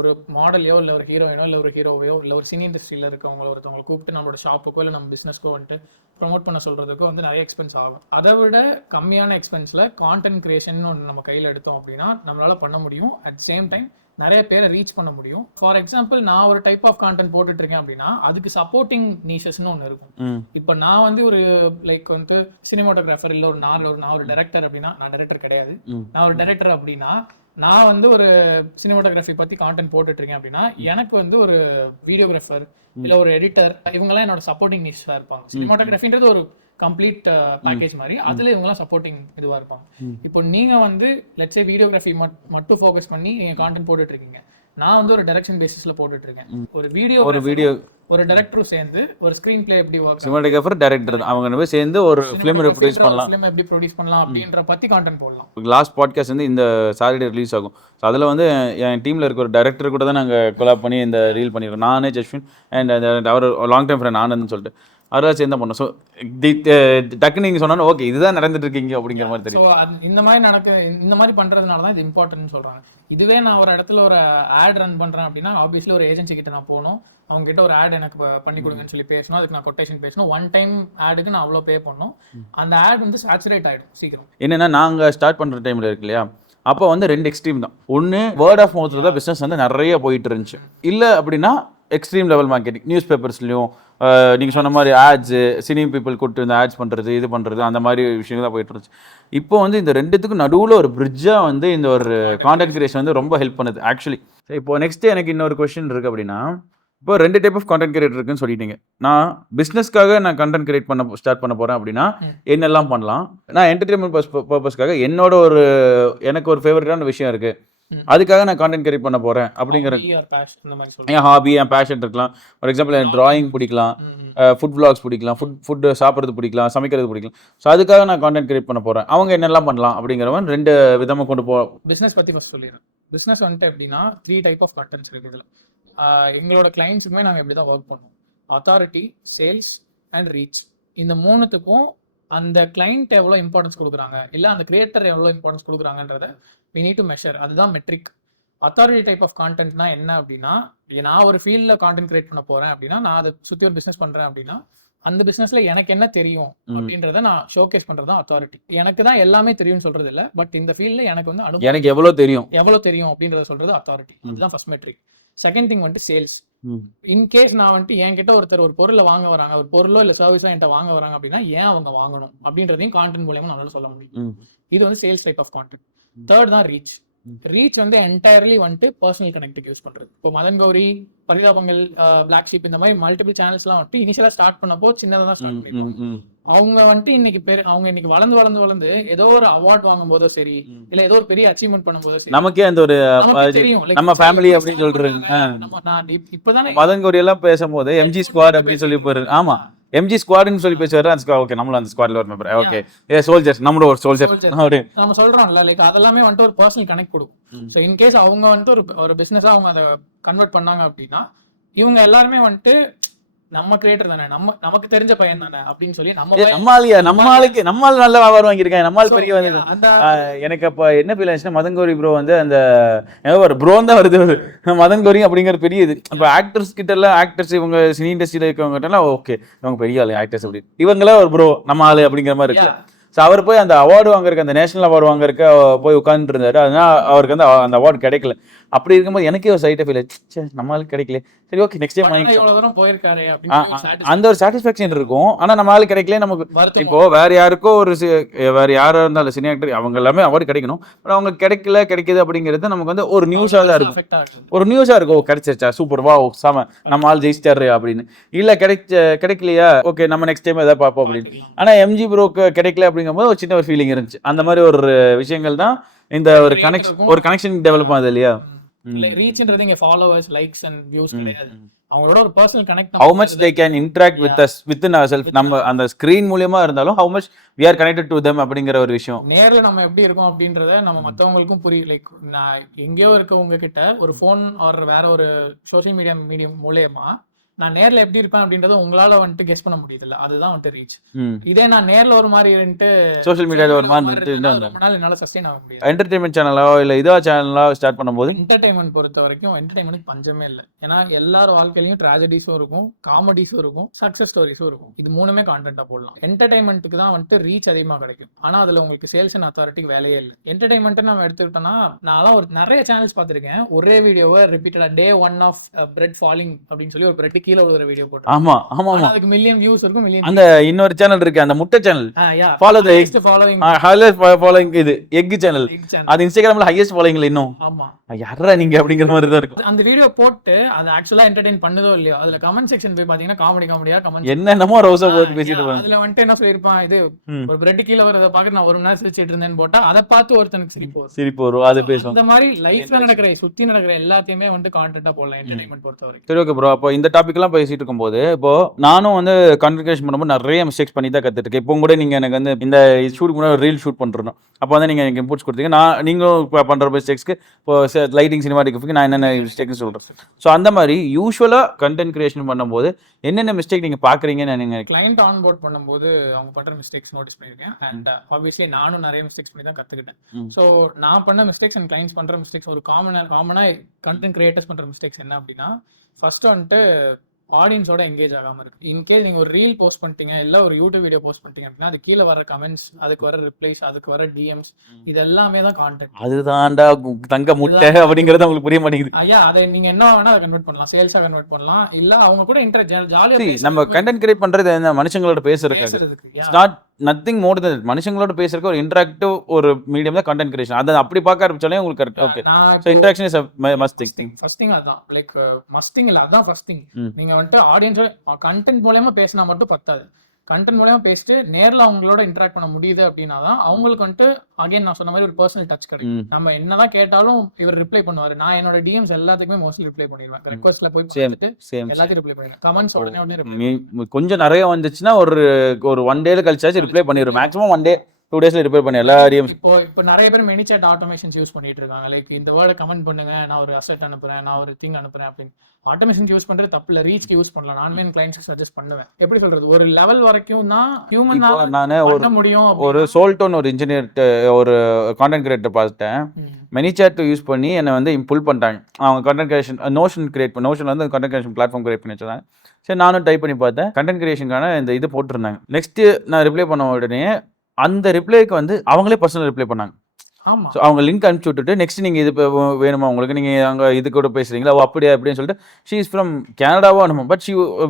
ஒரு மாடலையோ இல்லை ஒரு ஹீரோயினோ இல்லை ஒரு ஹீரோவையோ இல்லை ஒரு சினி இண்டஸ்ட்ரியில் இருக்கவங்களோ ஒருத்தவங்களை கூப்பிட்டு நம்மளோட ஷாப்புக்கோ இல்லை நம்ம பிஸ்னஸ்க்கோ வந்துட்டு ப்ரொமோட் பண்ண சொல்கிறதுக்கோ வந்து நிறைய எக்ஸ்பென்ஸ் ஆகும். அதை விட கம்மியான எக்ஸ்பென்ஸில் கான்டென்ட் கிரியேஷன் ஒன்று நம்ம கையில் எடுத்தோம் அப்படின்னா நம்மளால் பண்ண முடியும். அட் சேம் டைம் நிறைய பேரை ரீச் பண்ண முடியும். ஃபார் எக்ஸாம்பிள் நான் ஒரு டைப் ஆஃப் கான்டென்ட் போட்டுட்டு இருக்கேன் அப்படின்னா அதுக்கு சப்போர்ட்டிங் நீஷஸ்னு ஒன்று இருக்கும். இப்போ நான் வந்து ஒரு லைக் வந்து சினிமாட்டோகிராஃபர் இல்லை நான் ஒரு டைரக்டர் அப்படின்னா, நான் டைரக்டர் கிடையாது, நான் ஒரு டைரக்டர் அப்படின்னா நான் வந்து ஒரு சினிமாட்டோகிராஃபி பத்தி கான்டென்ட் போட்டுட்டு இருக்கேன் அப்படின்னா எனக்கு வந்து ஒரு வீடியோகிராஃபர் இல்லை ஒரு எடிட்டர் இவங்கெல்லாம் என்னோட சப்போர்ட்டிங் நீஷஸாக இருப்பாங்க. சினிமாட்டோகிராஃபின்றது ஒரு கம்ப்ளீட் பேக்கேஜ் மாதிரி, அதுல இவங்கலாம் சப்போர்ட்டிங் இதுவா இருப்பாங்க. இப்போ நீங்க வந்து லெட்ஸ் சே வீடியோகிராஃபி மட்டும் ஃபோக்கஸ் பண்ணி நீங்க கான்டென்ட் போட்டுட்டு இருக்கீங்க, நான் வந்து ஒரு டைரக்ஷன் பேசிஸ்ல போட்டுட்டு இருக்கேன். ஒரு வீடியோ ஒரு டைரக்டரும் சேர்ந்து ஒரு ஸ்கிரீன் பிளே எப்படி ஒர்க், சினிமாட்டோகிராஃபர் டைரக்டர் அவங்க சேர்ந்து ஒரு ஃபிலிம் ப்ரொடியூஸ் பண்ணலாம், ஃபிலிம் எப்படி ப்ரொடியூஸ் பண்ணலாம் அப்படின்ற பத்தி கான்டென்ட் போடலாம். லாஸ்ட் பாட்காஸ்ட் வந்து இந்த சாட்டர்டே ரிலீஸ் ஆகும். ஸோ அதில் வந்து என் டீமில் இருக்க ஒரு டைரக்டர் கூட தான் நாங்கள் கொலாப் பண்ணி இந்த ரீல் பண்ணியிருக்கோம். நானே ஜஸ்வின் அண்ட் அவர் லாங் டைம் ஃப்ரெண்ட் ஆனந்த்னு சொல்லிட்டு அதெல்லாம் சேர்ந்து பண்ணோம். ஸோ டக்குன்னு நீங்கள் சொன்னாலும் ஓகே இதுதான் நடந்துட்டு இருக்கீங்க அப்படிங்கிற மாதிரி தெரியும். ஸோ இந்த மாதிரி பண்ணுறதுனால தான் இது இம்பார்ட்டன்ட்னு சொல்கிறாங்க. இதுவே நான் ஒரு இடத்துல ஒரு ஆட் ரன் பண்ணுறேன் அப்படின்னா ஆப்வியஸ்லி ஒரு ஏஜென்சி கிட்ட நான் போகணும், அவங்க கிட்ட ஒரு ஆட் எனக்கு பண்ணி கொடுங்கன்னு சொல்லி பேசணும், அதுக்கு நான் கொட்டேஷன் பேசணும். ஒன் டைம் ஆடுக்கு நான் அவ்வளோ பே பண்ணணும். அந்த ஆட் வந்து சேச்சுரேட் ஆகிடும் சீக்கிரம். என்னென்னா நாங்கள் ஸ்டார்ட் பண்ணுற டைமில் இருக்கு இல்லையா, அப்போ வந்து 2 எக்ஸ்ட்ரீம் தான். ஒன்று வேர்ட் ஆஃப் மவுத்தில் தான் பிஸ்னஸ் வந்து நிறைய போயிட்டு இருந்துச்சு. இல்லை அப்படின்னா எக்ஸ்ட்ரீம் லெவல் மார்க்கெட்டிங், நியூஸ் பேப்பர்ஸ்லையும் நீங்கள் சொன்ன மாதிரி ஆட்ஸு, சினி பீப்புள் கூப்பிட்டு இந்த ஆட்ஸ் பண்ணுறது இது பண்ணுறது அந்த மாதிரி விஷயங்கள் தான் போயிட்டு இருந்துச்சு. இப்போ வந்து இந்த ரெண்டுத்துக்கும் நடுவில் ஒரு பிரிட்ஜாக வந்து இந்த ஒரு கான்டென்ட் கிரியேஷன் வந்து ரொம்ப ஹெல்ப் பண்ணுது ஆக்சுவலி. இப்போ நெக்ஸ்ட் எனக்கு இன்னொரு கொஸ்டின் இருக்குது அப்படின்னா, இப்போ 2 டைப் ஆஃப் கான்டென்ட் கிரியேட்டர் இருக்குன்னு சொல்லிட்டீங்க. நான் பிஸ்னஸ்க்காக நான் கண்டென்ட் கிரியேட் ஸ்டார்ட் பண்ண போகிறேன் அப்படின்னா என்னெல்லாம் பண்ணலாம், நான் என்டர்டெயின்மெண்ட் பர்பஸ்க்காக எனக்கு ஒரு ஃபேவரட்டான விஷயம் இருக்குது, அதுக்காக நான் கான்டென்ட் கிரியேட் பண்ண போகிறேன் அப்படிங்கிற என் ஹாபி, என் பேஷன் இருக்கலாம். ஃபார் எக்ஸாம்பிள் எனக்கு டிராயிங் பிடிக்கலாம், ஃபுட் விளாக்ஸ் பிடிக்கலாம், ஃபுட் சாப்பிட்றது பிடிக்கலாம், சமைக்கிறது பிடிக்கலாம். ஸோ அதுக்காக நான் கான்டென்ட் கிரியேட் பண்ண போகிறேன். அவங்க என்னெல்லாம் பண்ணலாம் அப்படிங்கிறவன் 2 விதமாக கொண்டு பிஸ்னஸ் பற்றி ஃபஸ்ட் சொல்லிடுறேன். பிஸ்னஸ் வந்துட்டு எப்படின்னா 3 டைப் ஆஃப் கண்டென்ட்ஸ் இருக்குது இதில். எங்களோட கிளைண்ட்ஸுக்குமே நாங்கள் இப்படி தான் ஒர்க் பண்ணுவோம். Authority, sales and reach. இந்த 3த்துக்கும் அந்த கிளைண்ட் எவ்வளோ இம்பார்ட்டன்ஸ் கொடுக்குறாங்க, இல்லை அந்த கிரியேட்டர் எவ்வளோ இம்பார்ட்டன்ஸ் கொடுக்குறாங்கன்றத we need to measure. அதுதான் மெட்ரிக். அத்தாரிட்டி டைப் ஆஃப் கான்டென்ட்னா என்ன அப்படின்னா, நான் ஒரு ஃபீல்டில் கான்டென்ட் கிரியேட் பண்ண போகிறேன் அப்படின்னா, நான் அதை சுற்றி ஒரு பிஸ்னஸ் பண்ணுறேன் அப்படின்னா, அந்த பிஸ்னஸில் எனக்கு என்ன தெரியும் அப்படின்றத நான் ஷோகேஸ் பண்ணுறது தான் அத்தாரிட்டி. எனக்கு தான் எல்லாமே தெரியும்னு சொல்கிறது இல்லை, பட் இந்த ஃபீல்டில் எனக்கு வந்து எனக்கு எவ்வளோ தெரியும் அப்படின்றத சொல்கிறது அத்தாரிட்டி. அதுதான் ஃபர்ஸ்ட் மெட்ரிக். செகண்ட் திங் வந்துட்டு சேல்ஸ். இன்கேஸ் நான் வந்துட்டு என்கிட்ட ஒருத்தர் ஒரு பொருளை வாங்க வராங்க, ஒரு பொருளோ இல்லை சர்வீஸோ என்கிட்ட வாங்க வராங்க அப்படின்னா ஏன் அவங்க வாங்கணும் அப்படின்றதையும் கான்டென்ட் மூலமா நம்மளால சொல்ல முடியும். இது வந்து sales type of content. Third தான் ரீச். ரீச் வந்து என்டையர்லி வந்துட்டு பர்சனல் கனெக்டுக்கு யூஸ் பண்றது. இப்போ மதன் கௌரி, பரிதாபங்கள், பிளாக் ஷீப், இந்த மாதிரி மல்டிபிள் சேனல்ஸ்லாம் வந்துட்டு இனிஷியலா ஸ்டார்ட் பண்ணப்போ சின்னதாக தான் ஸ்டார்ட் பண்ணிருப்பாங்க. அவங்க வந்துட்டு இன்னைக்கு வளர்ந்து ஏதோ ஒரு அவார்ட் வாங்கும் போதோ சரி, இல்ல ஏதோ ஒரு பெரிய அச்சீவ்மெண்ட் பண்ணும் போதோ சரி, நமக்கே அந்த ஒரு நம்ம ஃபேமிலி அப்படின்னு சொல்றாங்க. இப்பதானே மதன் கௌரி எல்லாம் பேசும்போது எம்ஜி ஸ்குவாட் அப்படின்னு சொல்லி போறாரு. ஆமா, எம்ஜி ஸ்குவாட்னு சொல்லி பேசுவாரு. அந்த ஓகே, நம்மளும் அந்த ஸ்குவாட்ல ஒரு மெம்பர். ஓகே, சோல்ஜர்ஸ், நம்மளோட ஒரு சோல்ஜர் நம்ம சொல்றோம்ல. லைக் அதெல்லாமே வந்துட்டு ஒரு பர்சனல் கனெக்ட் கொடுக்கும். ஸோ இன்கேஸ் அவங்க வந்துட்டு ஒரு பிசினஸா அவங்க அதை கன்வெர்ட் பண்ணாங்க அப்படின்னா, இவங்க எல்லாருமே வந்துட்டு நம்ம கிரியேட்டர் தானே, நமக்கு தெரிஞ்ச பையன் தானே அப்படின்னு சொல்லி நம்மளுக்கு நல்ல வியாபாரம் வாங்கியிருக்கேன், நம்மால் பெரிய வந்து எனக்கு அப்ப என்ன ஃபீல் ஆச்சுன்னா, மதன் கௌரி ப்ரோ வந்து அந்த ஒரு ப்ரோன் தான் வருது, ஒரு மதன் கௌரி அப்படிங்கிற பெரிய இது. இப்போ ஆக்டர்ஸ் கிட்ட எல்லாம், ஆக்டர்ஸ் இவங்க சினி இண்டஸ்ட்ரியில இருக்கவங்க கிட்ட எல்லாம் ஓகே, இவங்க பெரிய ஆளு ஆக்டர்ஸ் அப்படி, இவங்களே ஒரு ப்ரோ நம்ம ஆளு அப்படிங்கிற மாதிரி இருக்கு. ஸோ அவர் போய் அந்த அவார்டு வாங்குறதுக்கு, அந்த நேஷனல் அவார்டு வாங்குறதுக்கு போய் உட்காந்துட்டு இருந்தாரு. அதனால அவருக்கு வந்து அந்த அவார்டு கிடைக்கல. அப்படி இருக்கும்போது எனக்கே ஒரு சைட் ஃபீல் ஆச்சு, நம்மளுக்கு கிடைக்கல, சரி ஓகே நெக்ஸ்ட் டைம் போயிருக்காரு அந்த ஒரு சாட்டிஸ்ஃபேக்ஷன் இருக்கும். ஆனா நம்ம ஆளு கிடைக்கல நமக்கு. இப்போ வேற யாருக்கோ வேற யாரா இருந்தாலும் சினி ஆக்டர் அவங்க எல்லாமே அவார்டு கிடைக்கணும், பட் அவங்க கிடைக்குது அப்படிங்கிறது நமக்கு வந்து ஒரு நியூஸா தான் இருக்கும். ஒரு நியூஸா இருக்கும், ஓ கிடைச்சிருச்சா, சூப்பர், வா சாம நம்ம ஆள் ஜெயிச்சிட்டாரு அப்படின்னு. இல்ல கிடைக்கலையா, ஓகே நம்ம நெக்ஸ்ட் டைம் எதாவது பார்ப்போம் அப்படின்னு. ஆனா எம்ஜி ப்ரோக்கு கிடைக்கல அப்படிங்கும்போது ஒரு சின்ன ஒரு ஃபீலிங் இருந்துச்சு. அந்த மாதிரி ஒரு விஷயங்கள் தான் இந்த ஒரு கனெக்ஷன் டெவலப் ஆகுது இல்லையா. ரீச்ன்றது இங்க ஃபாலோவர்ஸ், லைக்ஸ் அண்ட் வியூஸ் கிடையாது. அவங்களோட ஒரு personal connect, how much they can interact with us within ourselves. நம்ம அந்த ஸ்கிரீன் மூலமா இருந்தாலும் how much we are connected to them அப்படிங்கிற ஒரு விஷயம். நேர்ல நம்ம எப்படி இருக்கோம் அப்படின்றத நம்ம மத்தவங்களுக்கும் புரியும். லைக் நான் எங்கேயோ இருக்கவங்க கிட்ட ஒரு ஃபோன் ஆர் வேற ஒரு சோஷியல் மீடியம் மூலமா நான் நேர்ல எப்படி இருப்பேன் அப்படின்றத உங்களால வந்துட்டு கெஸ் பண்ண முடியுதுல்ல, அதுதான் வந்துட்டு ரீச். இதே நான் நேர்ல ஒரு மாதிரி இருந்துட்டு சோஷியல் மீடியால ஒரு மாதிரி என்னால சஸ்டெயின் ஆக முடியாது. என்டர்டைன்மெண்ட் சேனலோ இல்ல இதா சேனலோ ஸ்டார்ட் பண்ணும்போது, என்டர்டைன்மெண்ட் பொறுத்த வரைக்கும் என்டர்டைன்மெண்ட் பஞ்சமே இல்லை. ஏன்னா எல்லார் வாழ்க்கையிலயும் ட்ராஜடிஸும் இருக்கும், காமெடிஸும் இருக்கும், சக்சஸ் ஸ்டோரிஸும் இருக்கும். இது மூணுமே கான்டென்ட்டா போடலாம். என்டர்டைன்மெண்ட்டுக்கு தான் வந்துட்டு ரீச் அதிகமா கிடைக்கும். ஆனா அதுல உங்களுக்கு சேல்ஸ் அண்ட் அத்தாரிட்டிக்கு வேலையே இல்லை. என்டர்டைன்மெண்ட் நம்ம எடுத்துக்கிட்டோம்னா, நான் ஒரு நிறைய சேனல்ஸ் பார்த்திருக்கேன், ஒரே வீடியோவை ரிப்பீட்டடா டே 1 ஆஃப் பிரெட் ஃபாலிங் அப்படின்னு சொல்லி ஒரு பிரெட் கீழ ஒரு வீடியோ போட்டு, ஆமா ஆமா ஆமா, அதுக்கு மில்லியன் வியூஸ் இருக்கும். மில்லியன். அந்த இன்னொரு சேனல் இருக்கு, அந்த முட்டை சேனல், ஃபாலோ தி எக் ஃபாலோயிங், இது எக் சேனல், அது இன்ஸ்டாகிராம்ல ஹையஸ்ட் ஃபாலோயிங்ல இன்னும். ஆமா, யாரா நீங்க அப்படிங்கிற மாதிரி தான் இருக்கும். அந்த வீடியோ போட்டு அது ஆக்சுவலா என்டர்டெயின் பண்ணதோ இல்லையோ, அதுல கமெண்ட் செக்ஷன் போய் பாத்தீங்கன்னா காமெடியா கமெண்ட் என்னென்னமோ ரோஸா போட்டு பேசிட்டு இருப்பாங்க. அதுல வந்துட்டு என்ன சொல்லிருப்பான், இது ஒரு பிரெட் கீழ வரத பாக்க நான் ஒரு மணி நேரம் சிரிச்சிட்டு இருந்தேன்னு போட்டா அதை பார்த்து ஒருத்தனுக்கு சிரிப்பு வரும். அது பேசுவோம். இந்த மாதிரி லைஃப்ல சுத்தி நடக்கிற எல்லாத்தையுமே வந்து கான்டென்ட்டா போடலாம் என்டர்டெயின்மெண்ட் பொறுத்தவரைக்கும். சரி ஓகே ப்ரோ, அப்போ இந்த டாபிக் எல்லாம் பேசிட்டு இருக்கும்போது, இப்போ நானும் வந்து கான்டென்ட் கிரியேஷன் பண்ணும்போது நிறைய மிஸ்டேக்ஸ் பண்ணி தான் கத்துட்டு. இப்போ கூட நீங்க எனக்கு வந்து இந்த ஷூட் முன்னாடி ரீல் ஷூட் பண்றோம், அப்போ வந்து நீங்க எனக்கு இன்புட்ஸ் கொடுத்தீங்க. நீங்களும் பண்ற மிஸ்டேக்ஸ்க்கு இப்போ லைட்டிங் சினிமாட்டிக்கு நான் என்னென்ன மிஸ்டேக்னு சொல்றேன். ஸோ அந்த மாதிரி யூஸ்வலா கண்டென்ட் கிரியேஷன் பண்ணும்போது என்னென்ன மிஸ்டேக் நீங்க பாக்குறீங்கன்னு நீங்க கிளைண்ட் ஆன் போர்ட் பண்ணும்போது அவங்க பண்ற மிஸ்டேக்ஸ் நோட்டீஸ் பண்ணிருக்கேன். அண்ட் ஆப்வியஸ்லி நானும் நிறைய மிஸ்டேக்ஸ் பண்ணி தான் கத்துக்கிட்டேன். ஸோ நான் பண்ண மிஸ்டேக்ஸ் அண்ட் கிளைண்ட்ஸ் பண்ற மிஸ்டேக்ஸ், ஒரு காமனா கண்டென்ட் கிரியேட்டர்ஸ் பண்ற மிஸ்டேக்ஸ் என்ன அப்படின்னா, ஃபர்ஸ்ட் வந்துட்டு ஆடியன்ஸோட எங்கேஜ் ஆகாம இருக்கு. இன்கேஸ் நீங்க ஒரு ரீல் போஸ்ட் பண்ணிட்டீங்க, இல்ல ஒரு யூடியூப் வீடியோ போஸ்ட் பண்ணிட்டீங்க அப்படின்னா, அது கீழே வர கமெண்ட்ஸ், அதுக்கு வர ரிப்ளைஸ், அதுக்கு வர டிஎம்ஸ், இது எல்லாமே தான் கான்டென்ட். அதுதான்டா தங்க முட்டை அப்படிங்கறது உங்களுக்கு புரிய மாட்டேங்குது. ஐயா, அதை நீங்க என்ன வேணா கன்வெர்ட் பண்ணலாம், சேல்ஸா கன்வெர்ட் பண்ணலாம், இல்ல அவங்க கூட ஜாலியா. நம்ம கண்டென்ட் கிரியேட் பண்றது என்ன, மனுஷங்களோட பேசுறதுக்கு, நாட் நத்திங் மோர் தென் மனுஷங்களோட பேசுறதுக்கு ஒரு இன்டராக்டிவ் ஒரு மீடியம் தான் கண்டென்ட் கிரியேஷன். அதை அப்படி பார்க்க ஆரம்பிச்சாலே உங்களுக்கு correct. Okay, so interaction is must thing. First thing அதான், லைக் மஸ்ட் திங் இல்ல, அதான் ஃபர்ஸ்ட் திங். நீங்க வந்துட்டு ஆடியன்ஸோட கண்டென்ட் மூலமா பேசினா மட்டும் பத்தாது. கண்டென்ட் மூலமா பேசிட்டு நேர்ல அவங்களோட இன்டராக்ட் பண்ண முடியுது அப்படின்னா தான் அவங்களுக்கு வந்துட்டு அகைன் நான் சொன்ன மாதிரி ஒரு பர்சனல் டச் கிடைக்கும். நம்ம என்னதான் கேட்டாலும் இவர் ரிப்ளை பண்ணுவாரு. நான் என்னோட டிஎம்ஸ் எல்லாத்துக்குமே மோஸ்ட்லி ரிப்ளை பண்ணிடுவேன். ரெக்வஸ்ட்ல போய் பார்த்துட்டு எல்லாத்தையும் ரிப்ளை பண்ணிடுவேன். கமெண்ட்ஸ் உடனே கொஞ்சம் நிறைய வந்துச்சுன்னா ஒரு 1 டேல கழிச்சாச்சு ரிப்ளை பண்ணிடுவேன். மேக்ஸிமம் 1 டே 2 டேஸ்ல ரிப்பேர் பண்ணி எல்லா டிஎம்ஸ். இப்போ நிறைய பேர் மெனிசாட் ஆட்டோமேஷன்ஸ் யூஸ் பண்ணிட்டு இருக்காங்க. லைக் இந்த வேர்டை கமெண்ட் பண்ணுங்க, நான் ஒரு அசெட் அனுப்புறேன், நான் ஒரு திங் அனுப்புறேன் அப்படின்னு. ஆட்டோமேஷன் யூஸ் பண்றது தப்பு இல்லை, ரீச்க்கு யூஸ் பண்ணலாம். நானுமே கிளைண்ட்ஸ்க்கு சஜஸ்ட் பண்ணுவேன். எப்படி சொல்றது, ஒரு லெவல் வரைக்கும் தான் ஹியூமன் பண்ண முடியும். ஒரு சோல்டோன் ஒரு இன்ஜினியர் ஒரு கான்டென்ட் கிரியேட்டர் பார்த்துட்டேன். மெனிசாட் யூஸ் பண்ணி என்னை வந்து புல் பண்ணிட்டாங்க. அவங்க கான்டென்ட் கிரியேஷன் நோஷன் வந்து கான்டென்ட் கிரியேஷன் பிளாட்ஃபார்ம் கிரியேட் பண்ணி வச்சிருந்தாங்க. சரி நானும் டைப் பண்ணி பார்த்தேன். கண்டென்ட் கிரியேஷனுக்கான இந்த இது போட்டிருந்தாங்க. நெக்ஸ்ட் நான் ரிப்ளை பண்ண உடனே அந்த ரிப்ளைக்கு வந்து அவங்களே பர்சனல் ரிப்ளை பண்ணாங்க. ஸோ அவங்க லிங்க் அனுப்பிச்சு விட்டுட்டு நெக்ஸ்ட் நீங்கள் இது வேணுமா உங்களுக்கு, நீங்கள் அங்கே இது கூட பேசுகிறீங்களா, அப்படியா அப்படின்னு சொல்லிட்டு ஷீ இஸ் ஃப்ரம் கேனடாவோ நம்ம but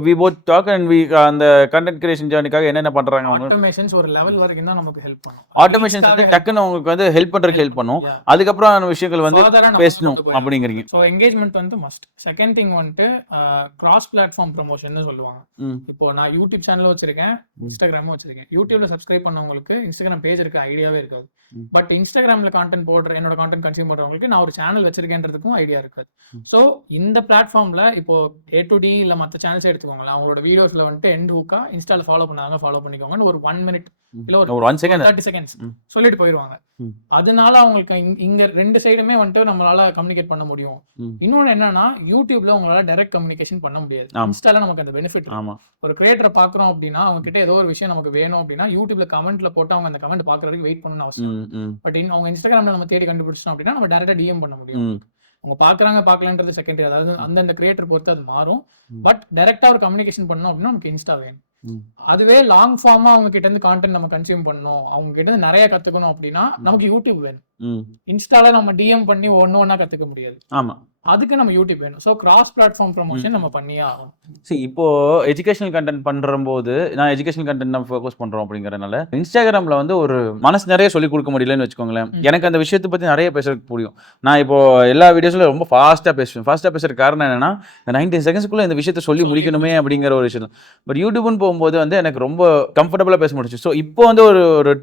we both talk and we அந்த கண்டென்ட் கிரியேஷன் ஜர்னிக்காக என்னென்ன பண்ணுறாங்க அவங்க. ஆட்டோமேஷன்ஸ் ஒரு லெவல் வரைக்கும் தான் நமக்கு ஹெல்ப் பண்ணும். ஆட்டோமேஷன்ஸ் வந்து டக்குன்னு உங்களுக்கு வந்து ஹெல்ப் பண்ணுறதுக்கு ஹெல்ப் பண்ணும். அதுக்கப்புறம் விஷயங்கள் வந்து பேசணும் அப்படிங்கிறீங்க. ஸோ என்கேஜ்மெண்ட் வந்து மஸ்ட். செகண்ட் திங் வந்துட்டு கிராஸ் பிளாட்ஃபார்ம் ப்ரொமோஷன் சொல்லுவாங்க. இப்போ நான் யூடியூப் சேனலும் வச்சிருக்கேன், இன்ஸ்டாகிராமும் வச்சிருக்கேன். யூடியூப்ல சப்ஸ்கிரைப் பண்ணவங்களுக்கு இன்ஸ்டாகிராம் பேஜ் இருக்க ஐடியாவே இருக்காது. பட் இன்ஸ்டாகிராம்ல கான்டென்ட் போடுற என்னோட கான்டென்ட் கன்சியூம் பண்றவங்களுக்கு நான் ஒரு சேனல் வச்சிருக்கேன்றதுக்கும் ஐடியா இருக்காது. ஸோ இந்த பிளாட்ஃபார்ம்ல இப்போ A2D இல்ல மற்ற சேனல்ஸ் எடுத்துக்கோங்களேன், அவங்களோட வீடியோஸ்ல வந்துட்டு எண்ட் ஹூக்கா இன்ஸ்டால ஃபாலோ பண்ணாங்க, ஃபாலோ பண்ணிக்கோங்கன்னு ஒரு 1 minute இல்ல ஒரு 1 second 30 seconds சொல்லிட்டு போயிடுவாங்க. அதனால அவங்களுக்கு இங்க 2 சைடுமே வந்துட்டு நம்மளால கம்யூனிகேட் பண்ண முடியும். இன்னொன்னு என்னன்னா, யூடியூப்ல உங்களால டைரக்ட் கம்யூனிகேஷன் பண்ண முடியாது. இன்ஸ்டால நமக்கு அந்த பெனிஃபிட். ஒரு கிரியேட்டரை பாக்குறோம் அப்படின்னா அவங்க கிட்ட ஏதோ ஒரு விஷயம் நமக்கு வேணும் அப்படின்னா யூடியூப்ல கமெண்ட்ல போட்டு அவங்க அந்த கமெண்ட் பாக்குறதுக்கு வெயிட் பண்ணணும்னு அவசியம். பட் அவங்க இன்ஸ்டாகிராம்ல நம்ம தேடி கண்டுபிடிச்சோம் அப்படின்னா நம்ம டைரக்டா டிஎம் பண்ண முடியும். அவங்க பாக்குறாங்க பாக்கலன்றது செகண்டரி, அதாவது அந்தந்த கிரியேட்டர் பொறுத்து அது மாறும். பட் டைரக்டா ஒரு கம்யூனிகேஷன் பண்ணணும் அப்படின்னா நமக்கு இன்ஸ்டா வேணும். அதுவே லாங் ஃபார்மா அவங்க கிட்ட இருந்து கான்டென்ட் நம்ம கன்சியூம் பண்ணணும், அவங்க கிட்ட இருந்து நிறைய கத்துக்கணும் அப்படின்னா நமக்கு யூடியூப் வேணும். இன்ஸ்டால நம்ம டிஎம் பண்ணி ஒன்னா கத்துக்க முடியாது. ஆமா, அதுக்கு நம்ம யூடியூப் வேணும். ஸோ கிராஸ் பிளாட்ஃபார்ம் ப்ரமோஷன் நம்ம பண்ணியே ஆகும். சரி, இப்போ எஜுகேஷனல் கண்டென்ட் பண்ணும்போது நான் எஜுகேஷனல் கண்டென்ட் நம்ம ஃபோக்கஸ் பண்றோம் அப்படிங்கறதுனால இன்ஸ்டாகிராம்ல வந்து ஒரு மனசு நிறைய சொல்லிக் கொடுக்க முடியலன்னு வச்சுக்கோங்களேன். எனக்கு அந்த விஷயத்தை பத்தி நிறைய பேசுறதுக்கு புரியும். நான் இப்போ எல்லா வீடியோஸ்ல ரொம்ப ஃபாஸ்டா பேசுற காரணம் என்னன்னா, இந்த 90 செகண்ட்ஸ்க்குள்ள இந்த விஷயத்தை சொல்லி முடிக்கணுமே அப்படிங்கிற ஒரு விஷயம். பட் யூடியூப்னு போகும்போது வந்து எனக்கு ரொம்ப கம்ஃபர்டபுளா பேச முடிச்சு. ஸோ இப்போ வந்து ஒரு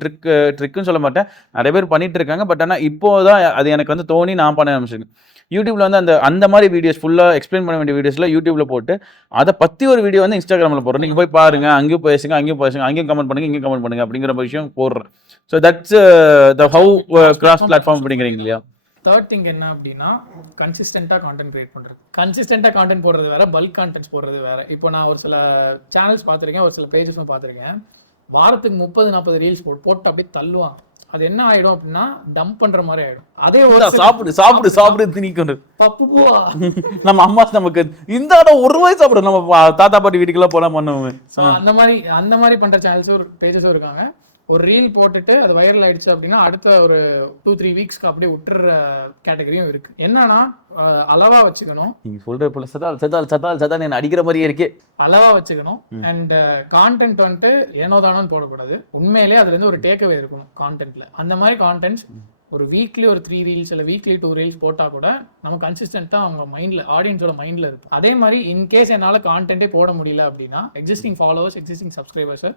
ட்ரிக்குன்னு சொல்ல மாட்டேன், நிறைய பேர் பண்ணிட்டு இருக்காங்க. பட் ஆனால் இப்போதான் அது எனக்கு வந்து தோணி நான் பண்ண ஆரம்பிச்சிருக்கேன். யூடியூப்ல வந்து அந்த மாதிரி வீடியோஸ் ஃபுல்லாக எக்ஸ்பிளைன் பண்ண வேண்டிய வீடியோஸ்ல யூடியூப்ல போட்டு அதை பற்றி ஒரு வீடியோ வந்து இன்ஸ்டாகிராமில் போடுறேன். நீங்கள் போய் பாருங்க, அங்கேயும் பேசுங்க, அங்கேயும் கமெண்ட் பண்ணுங்க, இங்கேயும் கமெண்ட் பண்ணுங்க அப்படிங்கிற விஷயம் போடுறேன். So that's the how cross platform அப்படிங்கிறீங்க இல்லையா? தேர்ட் திங் என்ன அப்படின்னா, கன்சிஸ்டன்ட்டாக கான்டென்ட் கிரியேட் பண்ணுறது. கன்சிஸ்டன்ட்டாக கான்டென்ட் போடுறது வேற, பல்க் கான்டென்ட்ஸ் போடுறது வேற. இப்போ நான் ஒரு சில சேனல்ஸ் பார்த்துருக்கேன், ஒரு சில பேஜஸும் பார்த்துருக்கேன். வாரத்துக்கு 30-40 ரீல்ஸ் போட்டு அப்படியே தள்ளுவான். அது என்ன ஆயிடும் அப்படின்னா டம்ப் பண்ற மாதிரி ஆயிடும். அதே சாப்பிடு திணிக்கொண்டு பப்பு போவா நம்ம அம்மா நமக்கு இந்த ஒரு ரூபாய் சாப்பிடும், நம்ம தாத்தா பாட்டி வீட்டுக்கெல்லாம் போலாம் பண்ணுவோம். அந்த மாதிரி பண்ற சேனல்ஸும் பேஜஸும் இருக்காங்க. ஒரு ரீல் போட்டுட்டு அது வைரல் ஆயிடுச்சு அப்படின்னா அடுத்த ஒரு 2-3 வீக்ஸ்க்கு அப்படியே விட்டுற கேட்டகரியும் இருக்கு. என்னன்னா அளவா வச்சுக்கணும். நீங்க சொல்ற அடிக்கிற மாதிரியே இருக்கு. அளவா வச்சுக்கணும். அண்ட் கான்டென்ட் வந்துட்டு ஏனோதானோன்னு போடக்கூடாது. உண்மையிலே அதுல இருந்து ஒரு டேக்அவே இருக்கணும் கான்டென்ட்ல. அந்த மாதிரி கான்டென்ட்ஸ் ஒரு வீக்லி ஒரு 3 ரீல்ஸ் இல்லை வீக்லி 2 ரீல்ஸ் போட்டால் கூட நம்ம கன்சிஸ்டன்ட்டாக அவங்க மைண்டில், ஆடியன்ஸோட மைண்டில் இருக்கும். அதே மாதிரி இன்கேஸ் என்னால் கான்டென்ட்டே போட முடியல அப்படின்னா எக்ஸிஸ்டிங் ஃபாலோவர்ஸ், எக்ஸிஸ்டிங் சப்ஸ்கிரைபர்ஸை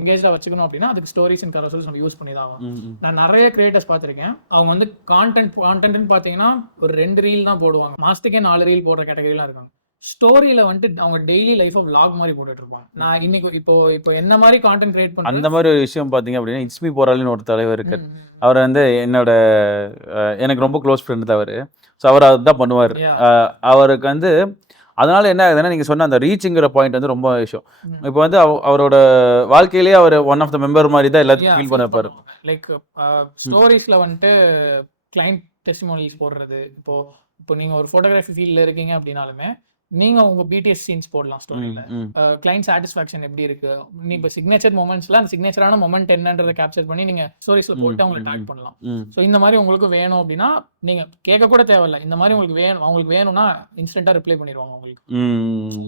எங்கேஜாக வச்சுக்கணும் அப்படின்னா அதுக்கு ஸ்டோரிஸ் அண்ட் கரோசல்ஸ் நம்ம யூஸ் பண்ணி தான் ஆகும். நான் நிறைய கிரியேட்டர்ஸ் பார்த்துருக்கேன், அவங்க வந்து கான்டென்ட்னு பார்த்தீங்கன்னா ஒரு 2 ரீல் தான் போடுவாங்க. மாதத்துக்கே 4 ரீல் போடுற கேட்டகரிலாம் இருக்காங்க. ஸ்டோரியில வந்துட்டு அவங்க டெய்லி லைஃப் vlog மாதிரி போட்டுட்டு இருப்பாங்க. நான் இன்னைக்கு இப்போ என்ன மாதிரி கான்டென்ட் கிரியேட் பண்ண அந்த மாதிரி ஒரு விஷயம் பார்த்தீங்க அப்படின்னா, இட்ஸ்மி போராளின்னு ஒரு தலைவர் இருக்கார். அவர் வந்து எனக்கு ரொம்ப க்ளோஸ் ஃப்ரெண்ட் தான் அவர். ஸோ அவர் அதுதான் பண்ணுவார். அவருக்கு வந்து அதனால என்ன ஆகுதுன்னா, நீங்கள் சொன்ன அந்த ரீச்சுங்கிற பாயிண்ட் வந்து ரொம்ப விஷயம். இப்போ வந்து அவரோட வாழ்க்கையிலேயே அவர் ஒன் ஆஃப் த மெம்பர் மாதிரி தான் எல்லாத்தையும் ஃபீல் பண்ண வைப்பாரு. லைக் ஸ்டோரிஸ்ல வந்துட்டு கிளைண்ட் டெஸ்டிமோனியல்ஸ் போடுறது. இப்போ நீங்க ஒரு ஃபோட்டோகிராஃபி ஃபீல்ட்ல இருக்கீங்க அப்படின்னாலுமே நீங்க உங்க பிடிஎஸ் சீன்ஸ் போடலாம் ஸ்டோரியில. கிளைண்ட் சாட்டிஸ்ஃபேக்ஷன் எப்படி இருக்கு, நீ இப்போ சிக்னேச்சர் மொமெண்ட்ஸ்ல அந்த சிக்னேச்சரான மொமெண்ட் என்னன்றதை கேப்சர் பண்ணி நீங்க ஸ்டோரிஸ்ல போட்டு அவங்களை டாக் பண்ணலாம். ஸோ இந்த மாதிரி உங்களுக்கு வேணும் அப்படின்னா நீங்க கேட்க கூட தேவையில்லை, இந்த மாதிரி உங்களுக்கு வேணும், அவங்களுக்கு வேணும்னா இன்ஸ்டன்டா ரிப்ளை பண்ணிடுவாங்க உங்களுக்கு.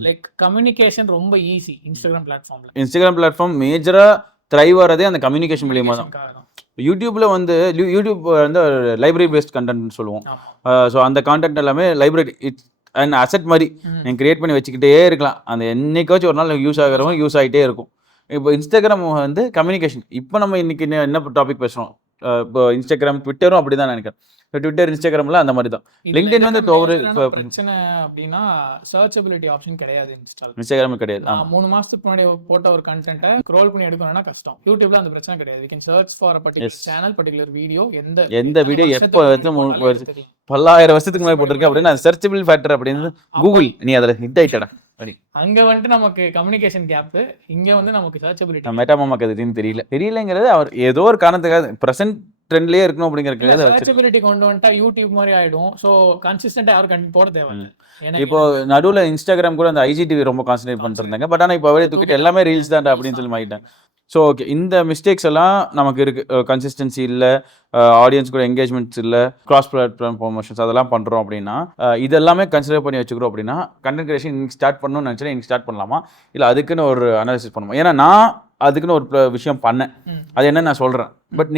லைக் கம்யூனிகேஷன் ரொம்ப ஈஸி இன்ஸ்டாகிராம் பிளாட்ஃபார்ம்ல. இன்ஸ்டாகிராம் பிளாட்ஃபார்ம் மேஜரா த்ரைவ் வரதே அந்த கம்யூனிகேஷன் மூலியமா தான். யூடியூப்ல வந்து யூடியூப் வந்து லைப்ரரி பேஸ்ட் கண்டென்ட் சொல்லுவோம். ஸோ அந்த கான்டென்ட் எல்லாமே லைப்ரரி அண்ட் அசெட் மாதிரி நீங்கள் கிரியேட் பண்ணி வச்சுக்கிட்டே இருக்கலாம். அந்த என்னைக்காச்சும் ஒரு நாள் யூஸ் ஆகிறவங்க யூஸ் ஆகிட்டே இருக்கும். இப்போ இன்ஸ்டாகிராம் வந்து கம்யூனிகேஷன். இப்போ நம்ம இன்னைக்கு என்ன டாபிக் பேசுகிறோம், இப்போ இன்ஸ்டாகிராம் ட்விட்டரும் அப்படி தான் நினைக்கிறேன். இப்போ ட்விட்டர் இன்ஸ்டாகிராம்ல அந்த மாதிரி தான். லிங்க்டின் வந்து ஒரு பிரச்சனை அப்படின்னா சர்ச்சபிலிட்டி ஆப்ஷன் கிடையாது இன்ஸ்டாகிராம் கிடையாது. 3 மாசத்துக்கு முன்னாடி போட்ட ஒரு கண்டென்ட்டை ஸ்க்ரோல் பண்ணி எடுக்கணும்னா கஷ்டம். யூடியூப்ல அந்த பிரச்சனை கிடையாது. We can search for a particular channel, particular video. எந்த வீடியோ எப்போ பல்லாயிரம் வருஷத்துக்கு முன்னாடி போட்டிருக்கு அப்படின்னா சர்ச்சபிள் ஃபேக்டர் அப்படின்னு கூகுள் நீ அதில் ஹிட் ஆயிட்டடா. அங்க வந்துட்டு நமக்கு கம்யூனிகேஷன் கேப், இங்க வந்து நமக்கு சர்ச்சபிலிட்டி. மெட்டாமாமாக்கு அது தெரியலங்கிறது அவர் ஏதோ ஒரு காரணத்துக்காக பிரசன்ட் ட்ரெண்ட்லயே இருக்கணும் அப்படிங்கறதுக்காக சர்ச்சபிலிட்டி கொண்டு வந்துட்டா யூடியூப் மாதிரி ஆயிடும். சோ கன்சிஸ்டன்ட்டா யாரும் கண்டென்ட் போட தேவையில்லை. இப்போ நடுவுல இன்ஸ்டாகிராம் கூட அந்த IGTV ரொம்ப கான்சென்ட்ரேட் பண்ணிட்டு இருந்தாங்க. பட் ஆனா இப்போ அவரே தூக்கிட்டு எல்லாமே ரீல்ஸ் தான் அப்படின்னு சொல்லி மாறிட்டாங்க. ஸோ ஓகே, இந்த மிஸ்டேக்ஸ் எல்லாம் நமக்கு இருக்குது. கன்சிஸ்டன்சி இல்லை, ஆடியன்ஸ் கூட என்கேஜ்மெண்ட்ஸ் இல்லை, கிராஸ் பிளாட்ஃபார்ம் ப்ரொமோஷன்ஸ் அதெல்லாம் பண்ணுறோம் அப்படின்னா இதெல்லாமே கன்சிடர் பண்ணி வச்சுக்கிறோம் அப்படின்னா கண்டென்ட் கிரியேஷன் இன்னைக்கு ஸ்டார்ட் பண்ணணும்னு நினச்சா இன்னைக்கு ஸ்டார்ட் பண்ணலாமா, இல்லை அதுக்குன்னு ஒரு அனாலிசிஸ் பண்ணுமா? ஏன்னா நான் அதுக்குன்னு ஒரு விஷயம் பண்ணேன், அது என்ன நான் சொல்கிறேன். பட்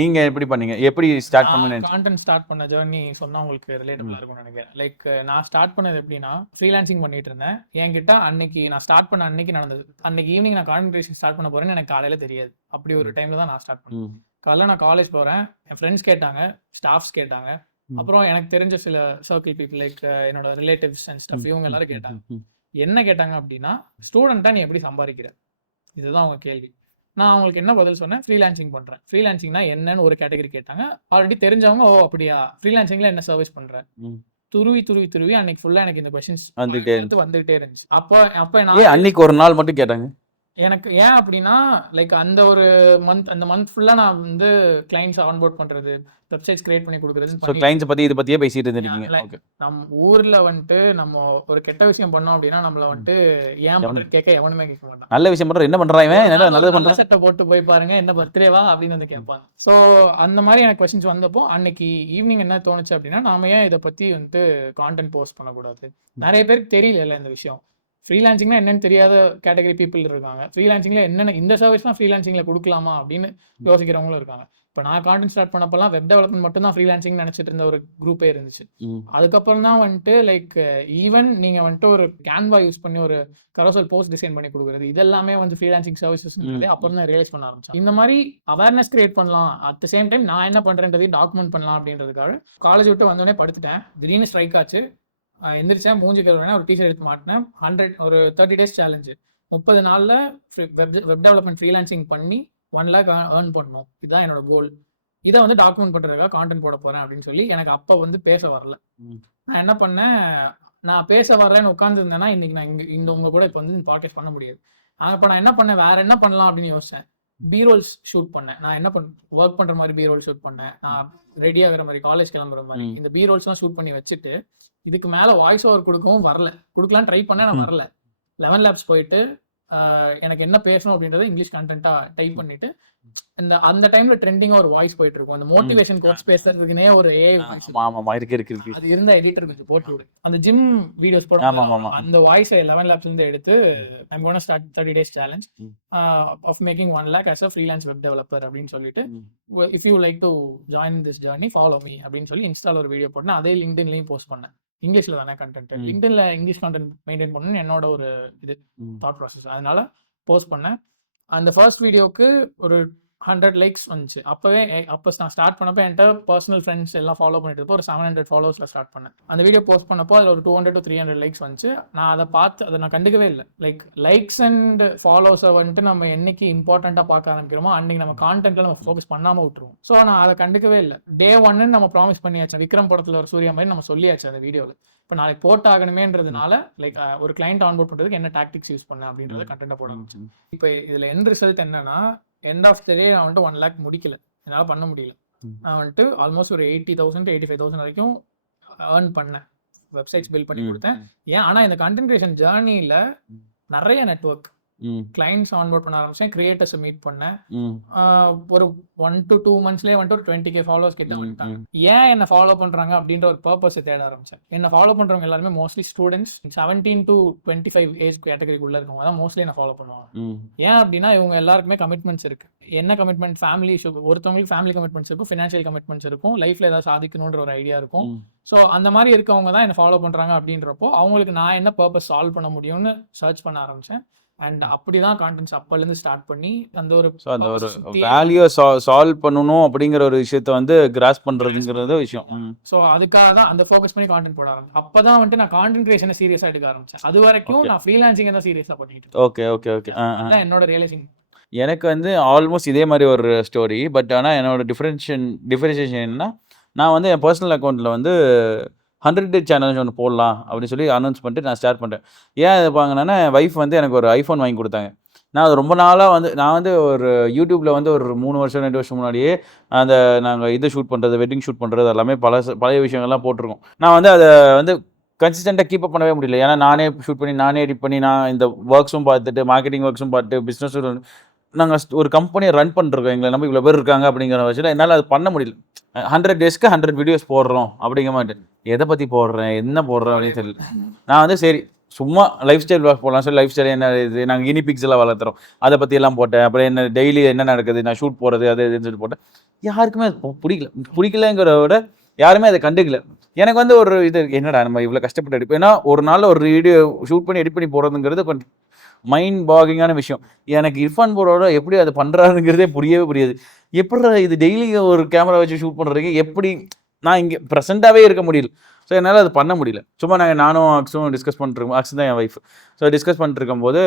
நீங்கள் எப்படி பண்ணீங்க, எப்படி ஸ்டார்ட் பண்ண கான்டென்ட் ஸ்டார்ட் பண்ண ஜர்னி சொன்னால் உங்களுக்கு ரிலேட்டபிளாக இருக்கும்னு நினைக்கிறேன். லைக் நான் ஸ்டார்ட் பண்ணது எப்படின்னா, ஃப்ரீலான்சிங் பண்ணிட்டு இருந்தேன். என்கிட்ட அன்னைக்கு நான் ஸ்டார்ட் பண்ண அன்னைக்கு நடந்தது. அன்னைக்கு ஈவினிங் நான் கான்டென்ட் கிரியேஷன் ஸ்டார்ட் பண்ண போகிறேன்னு எனக்கு காலையில் தெரியாது. அப்படி ஒரு டைமில் தான் நான் ஸ்டார்ட் பண்ணேன். காலையில் நான் காலேஜ் போகிறேன், என் ஃப்ரெண்ட்ஸ் கேட்டாங்க, ஸ்டாஃப்ஸ் கேட்டாங்க, அப்புறம் எனக்கு தெரிஞ்ச சில சர்க்கிள் பீப்புள் லைக் என்னோட ரிலேட்டிவ்ஸ் அண்ட் ஸ்டாஃப் இவங்க எல்லாரும் கேட்டாங்க. என்ன கேட்டாங்க அப்படின்னா, ஸ்டூடெண்ட்டாக நீ எப்படி சம்பாதிக்கிற, இதுதான் அவங்க கேள்வி. நான் அவங்களுக்கு என்ன பதில் சொன்னேன், ஃப்ரீலான்சிங் பண்ணுறேன். ஃப்ரீலான்சிங்னா என்னன்னு ஒரு கேட்டகரி கேட்டாங்க. ஆல்ரெடி தெரிஞ்சவங்க, ஓ அப்படியா ஃப்ரீலான்சிங்கில் என்ன சர்வீஸ் பண்ணுறேன், துருவி அன்னைக்கு ஃபுல்லாக எனக்கு இந்த கொஸ்டின்ஸ் வந்துகிட்டே இருந்துச்சு. அப்போ நான் அன்னைக்கு ஒரு நாள் மட்டும் கேட்டாங்க எனக்கு. ஏன் அப்படின்னா லைக் அந்த ஒரு மந்த் ஃபுல்லாக நான் வந்து கிளைண்ட்ஸ் ஆன்போர்ட் பண்ணுறது, வெப்சைட்ஸ் கிரியேட் பண்ணி கொடுக்குறது. ஸோ கிளைண்ட்ஸ் பற்றி இதை பற்றியே பேசிட்டு இருந்தீங்க. நம்ம ஊரில் வந்துட்டு நம்ம ஒரு கெட்ட விஷயம் பண்ணோம் அப்படின்னா நம்மள வந்துட்டு ஏன் பண்ணுறது கேட்க எவனுமே கேட்க மாட்டான். நல்ல விஷயம் பண்ணுறோம், என்ன பண்ணுறான் இவன், நல்லது பண்ணுறான், செட்டை போட்டு போய் பாருங்க, என்ன பர்த்டேவா அப்படின்னு வந்து கேட்பாங்க. ஸோ அந்த மாதிரி எனக்கு கொஸ்டின்ஸ் வந்தப்போ அன்னைக்கு ஈவினிங் என்ன தோணுச்சு அப்படின்னா, நாம ஏன் இதை பற்றி வந்துட்டு கான்டென்ட் போஸ்ட் பண்ணக்கூடாது. நிறைய பேருக்கு தெரியல இந்த விஷயம். ஃப்ரீலான்சிங்னா என்னன்னு தெரியாத கேட்டகரி பீப்புள் இருக்காங்க. ஃப்ரீலான்சிங்கில் என்னென்ன இந்த சர்வீஸ்லாம் ஃப்ரீலான்சிங்கில் கொடுக்கலாமா அப்படின்னு யோசிக்கிறவங்களும் இருக்காங்க. இப்போ நான் கான்டென்ட் ஸ்டார்ட் பண்ணப்பெல்லாம் வெப் டெவலப்மெண்ட் மட்டும் தான் ஃப்ரீலான்சிங் நினச்சிட்டு இருந்த ஒரு குரூப்பே இருந்துச்சு. அதுக்கப்புறம் தான் வந்துட்டு லைக் ஈவன் நீங்கள் வந்துட்டு ஒரு கேன்வா யூஸ் பண்ணி ஒரு கரோசல் போஸ்ட் டிசைன் பண்ணி கொடுக்குறது, இதெல்லாமே வந்து ஃப்ரீலான்சிங் சர்வீசஸ் அப்புறம் தான் ரியலைஸ் பண்ண ஆரம்பிச்சேன். இந்த மாதிரி அவேர்னஸ் கிரியேட் பண்ணலாம், அட் த சேம் டைம் நான் என்ன பண்ணுறேன்றதையும் டாக்குமெண்ட் பண்ணலாம் அப்படின்றதுக்காக காலேஜ் விட்டு வந்தோடனே படுத்துட்டேன். திடீர்னு ஸ்ட்ரைக் ஆச்சு. எந்திரிச்சேன், மூஞ்சி கழுவினேன், ஒரு டீஷர்ட் எடுத்து மாட்டினேன். 30 days சேலஞ்சு, 30 நாளில் வெப் டெவலப்மெண்ட் ஃப்ரீலான்சிங் பண்ணி 1 lakh ஏர்ன் பண்ணணும், இதுதான் என்னோட கோல். இதை வந்து டாக்குமெண்ட் பண்ணுறதுக்காக கான்டென்ட் போட போகிறேன் அப்படின்னு சொல்லி எனக்கு அப்போ வந்து பேச வரல. நான் என்ன பண்ணேன், நான் பேச வரேன்னு உட்காந்துருந்தேன்னா இன்னைக்கு நான் இந்த உங்க கூட இப்போ வந்து பாட்காஸ்ட் பண்ண முடியாது. அப்போ நான் என்ன பண்ணேன், வேற என்ன பண்ணலாம் அப்படின்னு யோசிச்சேன். பீரோல்ஸ் ஷூட் பண்ணேன். நான் என்ன ஒர்க் பண்ணுற மாதிரி பீரோல் ஷூட் பண்ணேன். நான் ரெடி ஆகிற மாதிரி, காலேஜ் கிளம்புற மாதிரி இந்த பீரோல்ஸ்லாம் ஷூட் பண்ணி வச்சுட்டு, இதுக்கு மேலே வாய்ஸ் ஓவர் கொடுக்கலான்னு ட்ரை பண்ணேன். நான் வரல. 11 labs போயிட்டு எனக்கு என்ன பேசணும் அப்படின்றத இங்கிலீஷ் கண்டென்ட்டாக டைப் பண்ணிட்டு, அந்த டைம்ல ட்ரெண்டிங்காக ஒரு வாய்ஸ் போயிட்டு இருக்கும். அந்த மோட்டிவேஷன் கோட்ஸ் பேசுறதுக்குனே ஒரு AI வாய்ஸ் இருக்கு. அது இருந்த எடிட்டர் கொஞ்சம் போட்டு விடு. அந்த ஜிம் வீடியோஸ் போட்டு அந்த வாய்ஸை 11 labs இருந்து எடுத்து I'm gonna start 30 days challenge of making 1 lakh as a freelance web developer அப்படின்னு சொல்லிட்டு, if you like to join this journey follow me அப்படின்னு சொல்லி இன்ஸ்டால ஒரு வீடியோ போட்டேன். அதே லிங்க்டின்லையும் போஸ்ட் பண்ணேன். இங்கிலீஷில் தானே கண்டென்ட், லிங்க்டின்ல இங்கிலீஷ் கண்டென்ட் மெயின்டைன் பண்ணணும்னு என்னோட ஒரு இது தாட் ப்ராசஸ். அதனால போஸ்ட் பண்ணேன். அந்த ஃபர்ஸ்ட் வீடியோக்கு ஒரு 100 likes வந்துச்சு. அப்போ நான் ஸ்டார்ட் பண்ணப்போ என்கிட்ட பர்சனல் ஃப்ரெண்ட்ஸ் எல்லாம் ஃபாலோ பண்ணிட்டு இருப்போம். ஒரு 700 followers ஸ்டார்ட் பண்ணேன். அந்த வீடியோ போஸ்ட் பண்ணப்போ அதில் ஒரு 200 to 300 likes வந்துச்சு. நான் அதை பார்த்து அதை நான் கண்டுக்கவே இல்லை. லைக்ஸ் அண்ட் ஃபாலோவர்ஸை வந்துட்டு நம்ம என்னைக்கு இம்பார்ட்டண்ட்டாக பார்க்க ஆரம்பிக்கிறோமோ அன்னைக்கு நம்ம கான்டென்ட்ல நம்ம ஃபோக்கஸ் பண்ணாமல் விட்டுருவோம். ஸோ நான் அதை கண்டுக்கவே இல்லை. Day 1 நம்ம ப்ராமிஸ் பண்ணியாச்சு. விக்ரம் படத்தில் ஒரு சூர்யா மாதிரி நம்ம சொல்லியாச்சு அந்த வீடியோவில். இப்போ நாளைக்கு போட்டு ஆகணுமேன்றதுனால ஒரு கிளைண்ட் ஆன்போர்ட் பண்ணுறதுக்கு என்ன டாக்டிக்ஸ் யூஸ் பண்ணேன் அப்படின்றத கண்டென்ட்டாக போட ஆரம்பிச்சு. இப்போ இதில் எண்ட் ரிசல்ட் என்னன்னா, எண்ட் ஆஃப் த டே நான் வந்துட்டு 1 lakh முடிக்கல, என்னால் பண்ண முடியல. நான் வந்துட்டு ஆல்மோஸ்ட் ஒரு 80,000 to 85,000 வரைக்கும் ஏர்ன் பண்ணேன். வெப்சைட்ஸ் பில்ட் பண்ணி கொடுத்தேன். ஆனால் இந்த கண்டென்ட் கிரியேஷன் ஜேர்னியில் நிறைய நெட்வொர்க் கிளைண்ட்ஸ் ஆன்போர்ட் பண்ண ஆரம்பிச்சேன். கிரியேட்டர்ஸை மீட் பண்ணேன். ஒரு 1 to 2 monthsலேயே வந்துட்டு ஒரு 20K followers கிட்ட வந்துட்டாங்க. ஏன் என்ன ஃபாலோ பண்றாங்க அப்படின்ற ஒரு பர்பஸை தேட ஆரம்பிச்சேன். என்ன ஃபாலோ பண்றவங்க எல்லாருமே மோஸ்ட்லி ஸ்டூடெண்ட்ஸ் 17 to 25 ஏஜ் கேட்டகரிக்குள்ள இருக்கவங்க தான் மோஸ்ட்லி என்ன ஃபாலோ பண்ணுவாங்க. ஏன் அப்படின்னா இவங்க எல்லாருக்குமே கமிட்மெண்ட்ஸ் இருக்கு. என்ன கமிட்மெண்ட், ஃபேமிலி இஷ்யூ, ஒருத்தவங்களுக்கு ஃபேமிலி கமிட்மெண்ட்ஸ் இருக்கும், ஃபினான்ஷியல் கமிட்மெண்ட்ஸ் இருக்கும், லைஃப்ல ஏதாவது சாதிக்கணுன்ற ஒரு ஐடியா இருக்கும். ஸோ அந்த மாதிரி இருக்கவங்க தான் என்ன ஃபாலோ பண்றாங்க அப்படின்றப்போ அவங்களுக்கு நான் என்ன பர்பஸ் சால்வ் பண்ண முடியும்னு சர்ச் பண்ண ஆரம்பிச்சேன். அண்ட் அப்படிதான் கான்டென்ட்ஸ் அப்பலேருந்து ஸ்டார்ட் பண்ணி அந்த ஒரு ஸோ அந்த ஒரு வேல்யூ சால்வ் பண்ணணும் அப்படிங்கிற ஒரு விஷயத்த வந்து கிராஸ் பண்ணுறதுங்கிறது விஷயம். ஸோ அதுக்காக தான் அந்த ஃபோக்கஸ் பண்ணி கான்டென்ட் போட ஆரம்பிச்சேன். அப்பதான் வந்துட்டு நான் கான்டென்ட் கிரியேஷனை சீரியஸாக எடுக்க ஆரம்பிச்சேன். அது வரைக்கும் நான் ஃப்ரீலான்சிங் தான் சீரியஸாக பண்ணிட்டு இருக்கேன். Okay okay okay. அதான் என்னோட ரியலைசிங். எனக்கு வந்து ஆல்மோஸ்ட் இதே மாதிரி ஒரு ஸ்டோரி. பட் ஆனால் என்னோட டிஃபரன்ஷியேஷன் என்னன்னா, நான் வந்து என் பர்சனல் அக்கௌண்ட்டில் வந்து 100 சேனல்ஸ் ஒன்று போடலாம் அப்படின்னு சொல்லி அனௌன்ஸ் பண்ணிட்டு நான் ஸ்டார்ட் பண்ணிட்டேன். ஏன் இது வாங்கினேன்னா, என் ஒய்ஃப் வந்து எனக்கு ஒரு ஐஃபோன் வாங்கி கொடுத்தாங்க. நான் அது ரொம்ப நாளாக வந்து நான் வந்து ஒரு யூடியூப்பில் வந்து ஒரு 3 வருஷம் 2 வருஷம் முன்னாடியே அந்த நாங்கள் இது ஷூட் பண்ணுறது, வெட்டிங் ஷூட் பண்ணுறது எல்லாமே பழைய விஷயங்கள்லாம் போட்டிருக்கோம். நான் வந்து அதை வந்து கன்சிஸ்டண்ட்டாக கீப் அப் பண்ணவே முடியல. ஏன்னா நானே ஷூட் பண்ணி, நானே எடிட் பண்ணி, நான் இந்த ஒர்க்ஸும் பார்த்துட்டு, மார்க்கெட்டிங் ஒர்க்ஸும் பார்த்துட்டு, பிஸ்னஸும் நாங்கள் ஒரு கம்பெனியை ரன் பண்ணிருக்கோம். எங்களை நம்பி இவ்வளோ பேர் இருக்காங்க அப்படிங்கிற பட்சத்தில் என்னால் அது பண்ண முடியல. 100 டேஸ்க்கு 100 வீடியோஸ் போடுறோம் அப்படிங்கிற மாதிரி. எதை பற்றி போடுறேன், என்ன போடுறேன் அப்படின்னு தெரியல. நான் வந்து சரி சும்மா லைஃப் ஸ்டைல் ஒர்க் போடலாம் சொல்லி லைஃப் ஸ்டைல் என்ன இது நாங்கள் கினி பிக்ஸ் எல்லாம் வளர்த்துறோம், அதை பற்றியெல்லாம் போட்டேன். அப்புறம் என்ன டெய்லி என்ன நடக்குது, நான் ஷூட் போகிறது அது இதுன்னு சொல்லி போட்டேன். யாருக்குமே அது பிடிக்கலங்கிறத விட யாருமே அதை கண்டுக்கல. எனக்கு வந்து ஒரு இது என்னடா நம்ம இவ்வளோ கஷ்டப்பட்டு எடுப்போம். ஏன்னா ஒரு நாள் ஒரு வீடியோ ஷூட் பண்ணி எடிட் பண்ணி போடுறதுங்கிறது கொஞ்சம் மைண்ட் பாகிங்கான விஷயம். எனக்கு இர்ஃபான் ப்ரோட எப்படி அதை பண்ணுறாருங்கிறதே புரியாது. எப்படி இது டெய்லி ஒரு கேமரா வச்சு ஷூட் பண்ணுறதுக்கு எப்படி நான் இங்கே ப்ரெசென்ட்டாகவே இருக்க முடியல. ஸோ என்னால் அது பண்ண முடியல. சும்மா நானும் அக்ஸும் டிஸ்கஸ் பண்ணிட்டுருக்கோம். அக்ஸ் தான் என் ஒய்ஃப். ஸோ டிஸ்கஸ் பண்ணிட்டுருக்கும் போது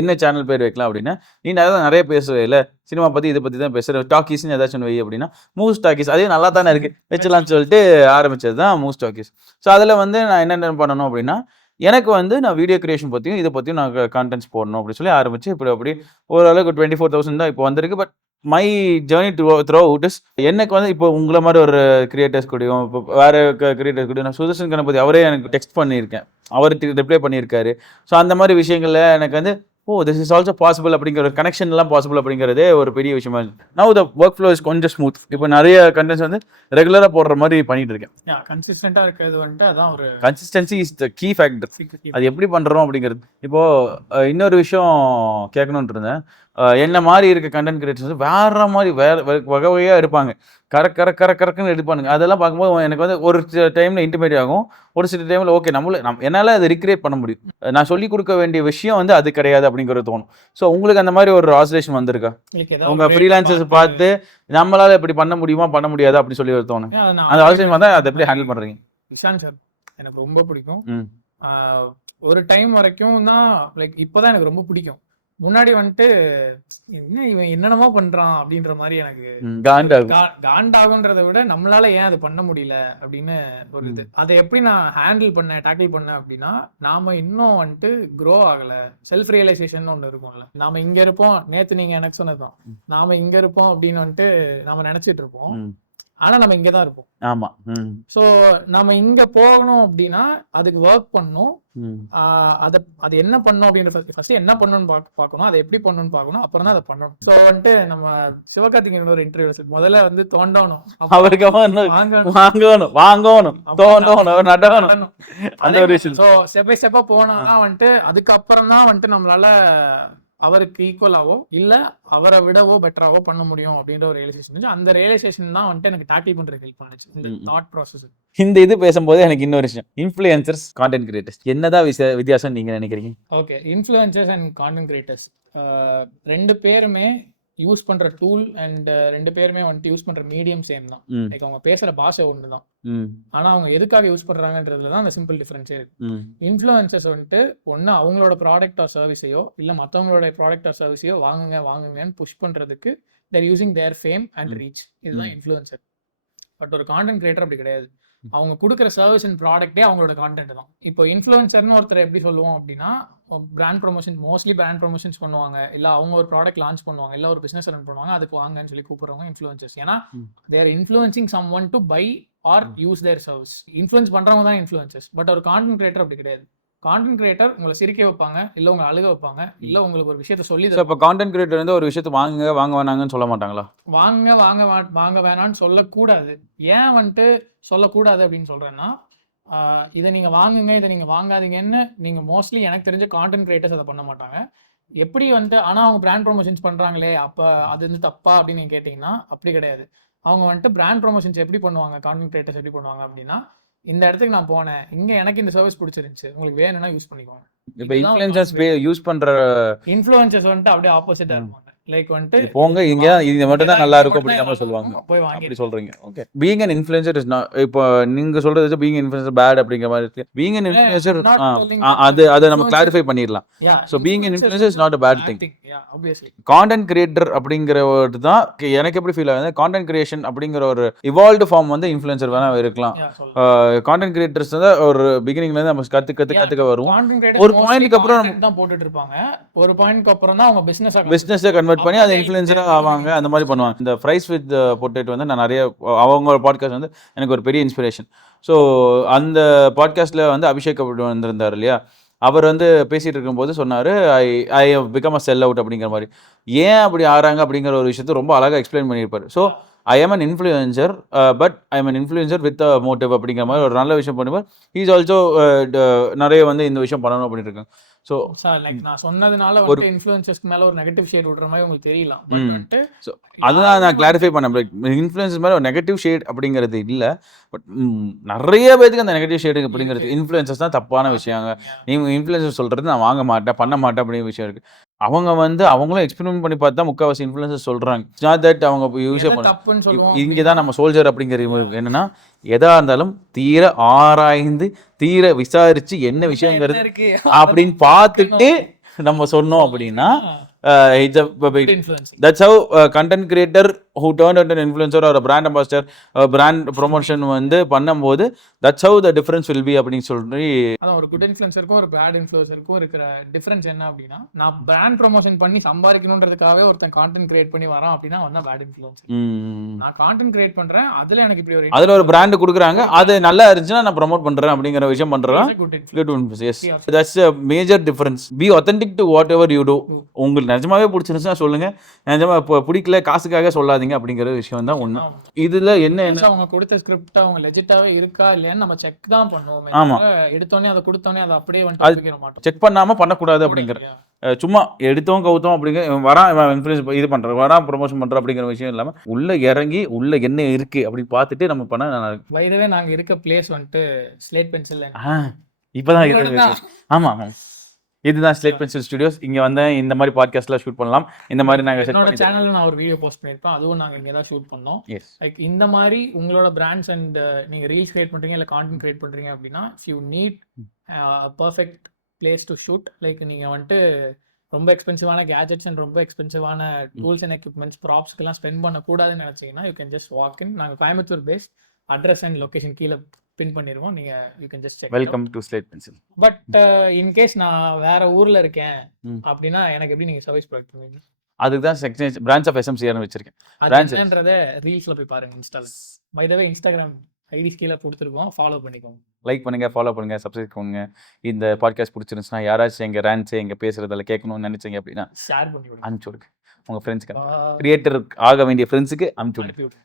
என்ன சேனல் பேர் வைக்கலாம் அப்படின்னா, நீ நிறைய பேசுவே இல்லை, சினிமா பற்றி இதை பற்றி தான் பேசுகிறேன், டாக்கீஸ்ன்னு ஏதாச்சும் ஒன்று வை அப்படின்னா, மூவ்ஸ் டாக்கீஸ் அதே நல்லா தானே இருக்குது வச்சலாம்னு சொல்லிட்டு ஆரம்பித்தது தான் மூவ்ஸ் டாக்கீஸ். ஸோ அதில் வந்து நான் என்னென்ன பண்ணணும் அப்படின்னா, எனக்கு வந்து நான் வீடியோ கிரியேஷன் பற்றியும் இதை பற்றியும் நான் கான்டென்ட்ஸ் போடணும் அப்படின்னு சொல்லி ஆரம்பிச்சு அப்படி ஓரளவுக்கு 24,000 தான் இப்போ வந்திருக்கு. But my journey through out is எனக்கு வந்து இப்போ உங்களை மாதிரி ஒரு கிரியேட்டர்ஸ் கூடயும் இப்போ வேறு கிரியேட்டர்ஸ் கூடயும் நான் சுதர்ஷன் கணபதி அவரே எனக்கு டெக்ஸ்ட் பண்ணியிருக்கேன், அவருக்கு ரிப்ளை பண்ணியிருக்காரு. ஸோ அந்த மாதிரி விஷயங்களில் எனக்கு வந்து திஸ் இஸ் ஆல்சோ பாசிபிள் அப்படிங்கிற ஒரு கனெக்ஷன்லாம் பாசிபிள் அப்படிங்கிறதே ஒரு பெரிய விஷயமா இருக்குது. Now the work flow is கொஞ்சம் ஸ்மூத். இப்போ நிறைய கண்டென்ட்ஸ் வந்து ரெகுலராக போடுற மாதிரி பண்ணிட்டு இருக்கேன். கன்சிஸ்டண்டாக இருக்கிறது வந்துட்டு அதான் ஒரு consistency is the key factor. அது எப்படி பண்ணுறோம் அப்படிங்கிறது. இப்போது இன்னொரு விஷயம் கேட்கணுன்ட்டு இருந்தேன். என்ன மாதிரி இருக்க கண்டென்ட் கிரியேட்டர்ஸ் வேற மாதிரி வகை வகையாக இருப்பாங்க. கரெக்டுன்னு எடுப்பானுங்க. அதெல்லாம் பார்க்கும்போது எனக்கு வந்து ஒரு டைமில் இன்டிமேட் ஆகும், ஒரு சில டைமில் ஓகே என்னால் அதை ரிக்ரியேட் பண்ண முடியும். நான் சொல்லிக் கொடுக்க வேண்டிய விஷயம் வந்து அது கிடையாது அப்படிங்கிறது தோணும். ஸோ உங்களுக்கு அந்த மாதிரி ஒரு ஆசிலேஷன் வந்திருக்கா? உங்கள் ஃப்ரீலான்சர்ஸ் பார்த்து நம்மளால் இப்படி பண்ண முடியுமா பண்ண முடியாதா அப்படி சொல்லி தோணும். அந்த ஆசிலேஷன் வந்தால் அதை எப்படி ஹேண்டில் பண்ணுறீங்க? இஷான் சார் எனக்கு ரொம்ப பிடிக்கும். ஒரு டைம் வரைக்கும் தான் லைக் இப்போதான் எனக்கு ரொம்ப பிடிக்கும். முன்னாடி வந்துட்டு என்ன இவன் என்னென்னமோ பண்றான் அப்படின்ற மாதிரி எனக்கு காண்டாகுன்றதை விட நம்மளால ஏன் அது பண்ண முடியல அப்படின்னு ஒரு இது. அதை எப்படி நான் டேக்கிள் பண்ணேன் அப்படின்னா, நாம இன்னும் வந்துட்டு க்ரோ ஆகல. செல்ஃப் ரியலைசேஷன் ஒன்று இருக்கும்ல, நாம இங்க இருப்போம். நேத்து நீங்க எனக்கு சொன்னதுதான், நாம இங்க இருப்போம் அப்படின்னு வந்துட்டு நாம நினைச்சிட்டு இருப்போம். ஆனா நம்ம இங்கதான் இருப்போம். ஆமா. சோ நம்ம இங்க போகணும் அப்படின்னா அதுக்கு ஒர்க் பண்ணணும். அது என்ன பண்ணணும் அப்படின்ற ஃபர்ஸ்ட் என்ன பண்ணணும்னு பார்க்கணும், அதை எப்படி பண்ணணும்னு பார்க்கணும், அப்புறம் தான் அதை பண்ணணும். ஸோ வந்துட்டு நம்ம சிவகார்த்திகேயன் ஒரு இன்டர்வியூ முதல்ல வந்து தோண்டணும், அவருக்கு வாங்கணும், தோண்டணும், நடணும். அந்த ஒரு விஷயம். ஸோ ஸ்டெப்பா போனாதான் வந்துட்டு அதுக்கப்புறம் தான் வந்துட்டு நம்மளால அவருக்கு ஈக்குவலாவோ இல்ல அவரை விடவோ பெட்டராவோ பண்ண முடியும் அப்படின்ற ஒரு ரியலைசேஷன். அந்த ரியலைசேஷன் தான் வந்துட்டு எனக்கு டேக்கிள் பண்றதுக்கு ஹெல்ப் பண்ணுச்சு இந்த தாட் ப்ராசஸ். இந்த இது பேசும்போது எனக்கு இன்னொரு விஷயம், இன்ஃப்ளூயன்சர்ஸ் கான்டென்ட் கிரியேட்டர்ஸ் என்னதான் வித்தியாசம் நீங்க நினைக்கிறீங்க? Okay, influencers and content creators ரெண்டு பேருமே யூஸ் பண்ற டூல் அண்ட் ரெண்டு பேருமே வந்துட்டு யூஸ் பண்ற மீடியம் சேம் தான். லைக் அவங்க பேசுற பாஷை ஒன்று தான், ஆனா அவங்க எதுக்காக யூஸ் பண்றாங்கன்றதுல தான் அந்த சிம்பிள் டிஃபரன்ஸே இருக்கு. இன்ஃப்ளூயன்சர்ஸ் வந்துட்டு ஒன்னு அவங்களோட ப்ராடக்ட் ஆர் சர்வீஸையோ இல்ல மற்றவங்களோட ப்ராடக்ட் ஆர் சர்வீஸையோ வாங்குங்கன்னு புஷ் பண்றதுக்கு their using their fame and reach. இதுதான் இன்ஃப்ளூயன்சர். பட் ஒரு கான்டென்ட் கிரியேட்டர் அப்படி கிடையாது. அவங்க கொடுக்குற சர்வீஸ் அண்ட் ப்ராடக்டே அவங்களோட கான்டென்ட் தான். இப்போ இன்ஃப்ளூயன்சர்னு ஒருத்தர் எப்படி சொல்லுவோம் அப்படின்னா, brand promotion, mostly brand promotions பண்ணுவாங்க, இல்லை அவங்க ஒரு ப்ராடக்ட் லான்ச் பண்ணுவாங்க, இல்லை ஒரு பிசினஸ் ரன் பண்ணுவாங்க, அதுக்கு வாங்கன்னு சொல்லி கூப்பிடுறவங்க இன்ஃப்ளூயன்சர்ஸ். ஏன்னா they're influencing someone to buy or use their service. Influence பண்றவங்க தான் இன்ஃப்ளூயன்சர்ஸ். பட் ஒரு கான்டென்ட் கிரியேட்டர் அப்படி கிடையாது. கான்டென்ட் கிரியேட்டர் உங்களை சிரிக்க வைப்பாங்க, இல்ல உங்களை அழுக வைப்பாங்க, இல்ல உங்களுக்கு ஒரு விஷயத்த சொல்லி. இப்போ கான்டென்ட் கிரியேட்டர் வந்து ஒரு விஷயத்தை வாங்க வேணாங்கன்னு சொல்ல மாட்டாங்களா? வாங்க வேணான்னு சொல்லக்கூடாது. ஏன் வந்துட்டு சொல்லக்கூடாது அப்படின்னு சொல்றேன்னா, இதை நீங்க வாங்குங்க, இதை நீங்க வாங்காதீங்கன்னு நீங்க மோஸ்ட்லி எனக்கு தெரிஞ்ச கான்டென்ட் கிரியேட்டர்ஸ் அதை பண்ண மாட்டாங்க. எப்படி வந்துட்டு ஆனா அவங்க பிராண்ட் ப்ரொமோஷன்ஸ் பண்றாங்களே அப்ப அது வந்து தப்பா அப்படின்னு நீங்க கேட்டீங்கன்னா அப்படி கிடையாது. அவங்க வந்துட்டு பிராண்ட் ப்ரொமோஷன்ஸ் எப்படி பண்ணுவாங்க, கான்டென்ட் கிரியேட்டர்ஸ் எப்படி பண்ணுவாங்க அப்படின்னா, இந்த இடத்துக்கு நான் போனேன், இங்க எனக்கு இந்த சர்வீஸ் பிடிச்சிருந்துச்சு, உங்களுக்கு வேணும்னா யூஸ் பண்ணிக்கோங்க. இப்போ இன்ஃப்ளூயன்சர்ஸ் யூஸ் பண்ற இன்ஃப்ளூயன்சர்ஸ் வந்துட்டு அப்படியே ஆப்போசிட்டா இருப்பாங்க. லைக் வந்துட்டு இது போங்க இங்க இது மட்டும் தான் நல்லா இருக்கும் அப்படிங்கிற மாதிரி சொல்லுவாங்க. போய் வாங்கி அப்படி சொல்றீங்க. Okay. Being an influencer is not, இப்போ நீங்க சொல்றது பீயிங் influencer பேட் அப்படிங்கிற மாதிரி இருக்கு. பீயிங் an influencer அது நம்ம கிளாரிஃபை பண்ணிடலாம். So being an influencer is not a bad thing. Content creator அப்படிங்கிற ஒரு தான் எனக்கு எப்படி ஃபீல் ஆகுது, கான்டென்ட் கிரியேஷன் அப்படிங்கிற ஒரு இவால்வ்டு ஃபார்ம் வந்து இன்ஃப்ளூயன்சர் வேணா இருக்கலாம். கான்டென்ட் கிரியேட்டர்ஸ் தான் ஒரு பிகினிங்ல இருந்து நம்ம கத்துக்க வருவோம். ஒரு பாயிண்ட்க்கு அப்புறம் தான் போட்டுட்டு இருப்பாங்க. ஒரு பாயிண்ட்க்கு அப்புறம் தான் அவங்க பிசினஸை கன்வெர்ட் பண்ணி அதை இன்ஃப்ளூயன்சரா ஆவாங்க. அந்த மாதிரி பண்ணுவாங்க. இந்த ஃப்ரைஸ் வித் பொட்டேட்டோ வந்து நான் நிறைய அவங்க பாட்காஸ்ட் வந்து எனக்கு ஒரு பெரிய இன்ஸ்பிரேஷன். ஸோ அந்த பாட்காஸ்ட்ல வந்து அபிஷேக் வந்திருந்தார் இல்லையா, அவர் வந்து பேசிட்டு இருக்கும்போது சொன்னார், I have become a sellout அப்படிங்கிற மாதிரி. ஏன் அப்படி ஆறாங்க அப்படிங்கிற ஒரு விஷயத்தை ரொம்ப அழகாக எக்ஸ்பிளைன் பண்ணியிருப்பார். So I am an influencer but I am an influencer with a motive அப்படிங்கிற மாதிரி ஒரு நல்ல விஷயம் பண்ணுவார். ஹீஸ் ஆல்சோ நிறைய வந்து இந்த விஷயம் பண்ணணும் அப்படின்னு இருக்காங்க. ஸோ லைக் நான் சொன்னதுனால ஒரு இன்ஃப்ளூயன்சர்ஸ்க்கு மேல ஒரு நெகட்டிவ் ஷேட் விடுற மாதிரி உங்களுக்கு தெரியலாம். ஸோ அதுதான் நான் கிளாரிஃபை பண்ணேன். லைக் இன்ஃப்ளூயன்சஸ் மேலே ஒரு நெகட்டிவ் ஷேட் அப்படிங்கிறது இல்லை, பட் நிறைய பேருக்கு அந்த நெகட்டிவ் ஷேடு அப்படிங்கிறது இன்ஃப்ளூயன்சஸ் தான் தப்பான விஷயங்க. நீங்கள் இன்ஃப்ளூயன்சர் சொல்கிறது நான் வாங்க மாட்டேன் பண்ண மாட்டேன் அப்படிங்கிற விஷயம் இருக்குது. அவங்க வந்து அவங்களும் எக்ஸ்பெரிமெண்ட் பண்ணி பார்த்தா முக்கால்வாசி இன்ஃப்ளூயன்சஸ் சொல்கிறாங்க. நாட் தட் அவங்க யூஸ் பண்ண இங்கே தான் நம்ம சோல்ஜர் அப்படிங்கிறது என்னன்னா, எதா இருந்தாலும் தீர ஆராய்ந்து தீர விசாரிச்சு என்ன விஷயங்கிறது அப்படின்னு பார்த்துட்டு நம்ம சொன்னோம் அப்படின்னா that's how content creator who turned into an influencer or a brand ambassador brand promotion வந்து பண்ணும்போது that's how the difference will be அப்படின்னு சொல்லி. அதான் ஒரு குட் இன்ஃப்ளூயன்சருக்கும் ஒரு பேட் இன்ஃப்ளூயன்சருக்கும் இருக்கிற டிஃபரன்ஸ் என்ன அப்படின்னா, நான் பிராண்ட் ப்ரொமோஷன் பண்ணி சம்பாதிக்கணுன்றதுக்காகவே ஒருத்தன் கான்டென்ட் கிரியேட் பண்ணி வரான் அப்படின்னா அவன் தான் பேட் இன்ஃப்ளூயன்சர். நான் கான்டென்ட் கிரியேட் பண்றேன், அதுல எனக்கு இப்படி ஒரு அதுல ஒரு பிராண்ட் கொடுக்குறாங்க, அது நல்லா இருந்துச்சுன்னா நான் ப்ரோமோட் பண்றேன் அப்படிங்கிற விஷயம் பண்றேன். Good influence. Yes, that's a major difference. Be authentic to whatever you do. உங்களுக்கு நிஜமாவே பிடிச்சிருந்துச்சுன்னா சொல்லுங்க, நிஜமா பிடிக்கல காசுக்காக சொல்லாதீங்க அப்படிங்கிற விஷயம் தான் ஒண்ணு. இதுல என்ன அவங்க கொடுத்த ஸ்கிரிப்ட் அவங்க லெஜிட்டாவே இருக்கா இல்லையான்னு நம்ம செக் தான் பண்ணுவோம். ஆமா, எடுத்தோடனே அதை கொடுத்தோடனே அதை அப்படியே வந்து மாட்டோம். செக் பண்ணாம பண்ணக்கூடாது அப்படிங்கிற, சும்மா எடுத்தோம் கவுத்தோம் அப்படிங்கிற வரான் இன்ஃப்ளூயன்ஸ் இது பண்ற வரான் ப்ரொமோஷன் பண்ற அப்படிங்கிற விஷயம் இல்லாம உள்ள இறங்கி உள்ள என்ன இருக்கு அப்படின்னு பார்த்துட்டு நம்ம பண்ண நல்லா இருக்கு. வைரவே நாங்க இருக்க பிளேஸ் வந்துட்டு ஸ்லேட் பென்சில் இப்பதான் இருக்கு. ஆமா ஆமா, இதுதான் ஸ்லேட் பென்சில் ஸ்டுடியோஸ். இங்க வந்து இந்த மாதிரி பாட்காஸ்ட்ல ஷூட் பண்ணலாம். இந்த மாதிரி நாங்க என்னோட சேனல்ல நான் ஒரு வீடியோ போஸ்ட் பண்ணிருப்பேன், அதுவும் நாங்க இங்க தான் ஷூட் பண்ணோம். லைக் இந்த மாதிரி உங்களோட பிராண்ட்ஸ் அண்ட் நீங்க ரீல்ஸ் கிரியேட் பண்றீங்க இல்ல கான்டென்ட் கிரியேட் பண்றீங்க அப்படின்னா you need perfect place to shoot. Like நீங்க வந்துட்டு ரொம்ப எக்ஸ்பென்சிவான கேஜெட்ஸ் அண்ட் ரொம்ப எக்ஸ்பென்சிவான டூல்ஸ் அண்ட் எக்யூப்மெண்ட்ஸ் ப்ராப்ஸ்க்கெல்லாம் ஸ்பெண்ட் பண்ணக்கூடாதுன்னு நினைச்சீங்கன்னா you can just walk in. நாங்கள் Coimbatore based, address and location கீழே பின் பண்ணிடுவோம். நீங்க you can just check. Welcome to Slate Pencil. But in case நான் வேற ஊர்ல இருக்கேன் அப்படின்னா எனக்கு எப்படி நீங்க சர்வீஸ் ப்ரொவைட் பண்ணுவீங்க? அதுக்கு தான் செக்ஷன் பிரான்ச் ஆஃப் எஸ்எம்சிஆர்னு வச்சிருக்கேன். பிரான்ச்ன்றதை ரீல்ஸ்ல போய் பாருங்க. இன்ஸ்டால by the way Instagram IDs கீழே கொடுத்துருக்கோம், ஃபாலோ பண்ணிக்கோங்க. லைக் பண்ணுங்க, ஃபாலோ பண்ணுங்க, சப்ஸ்கிரைப் பண்ணுங்க. இந்த பாட்காஸ்ட் பிடிச்சிருந்துச்சுன்னா யாராச்சும் எங்க ரேன்ஸ் எங்க பேசுறதில் கேட்கணும்னு நினைச்சீங்க அப்படின்னா ஷேர் பண்ணி அனுப்பிச்சு விடுங்க உங்க ஃப்ரெண்ட்ஸ்க்கு. கிரியேட்டர் ஆக வேண்டிய ஃப்ரெண்ட்ஸுக்கு அனுப்பிச்சு விடுங்க.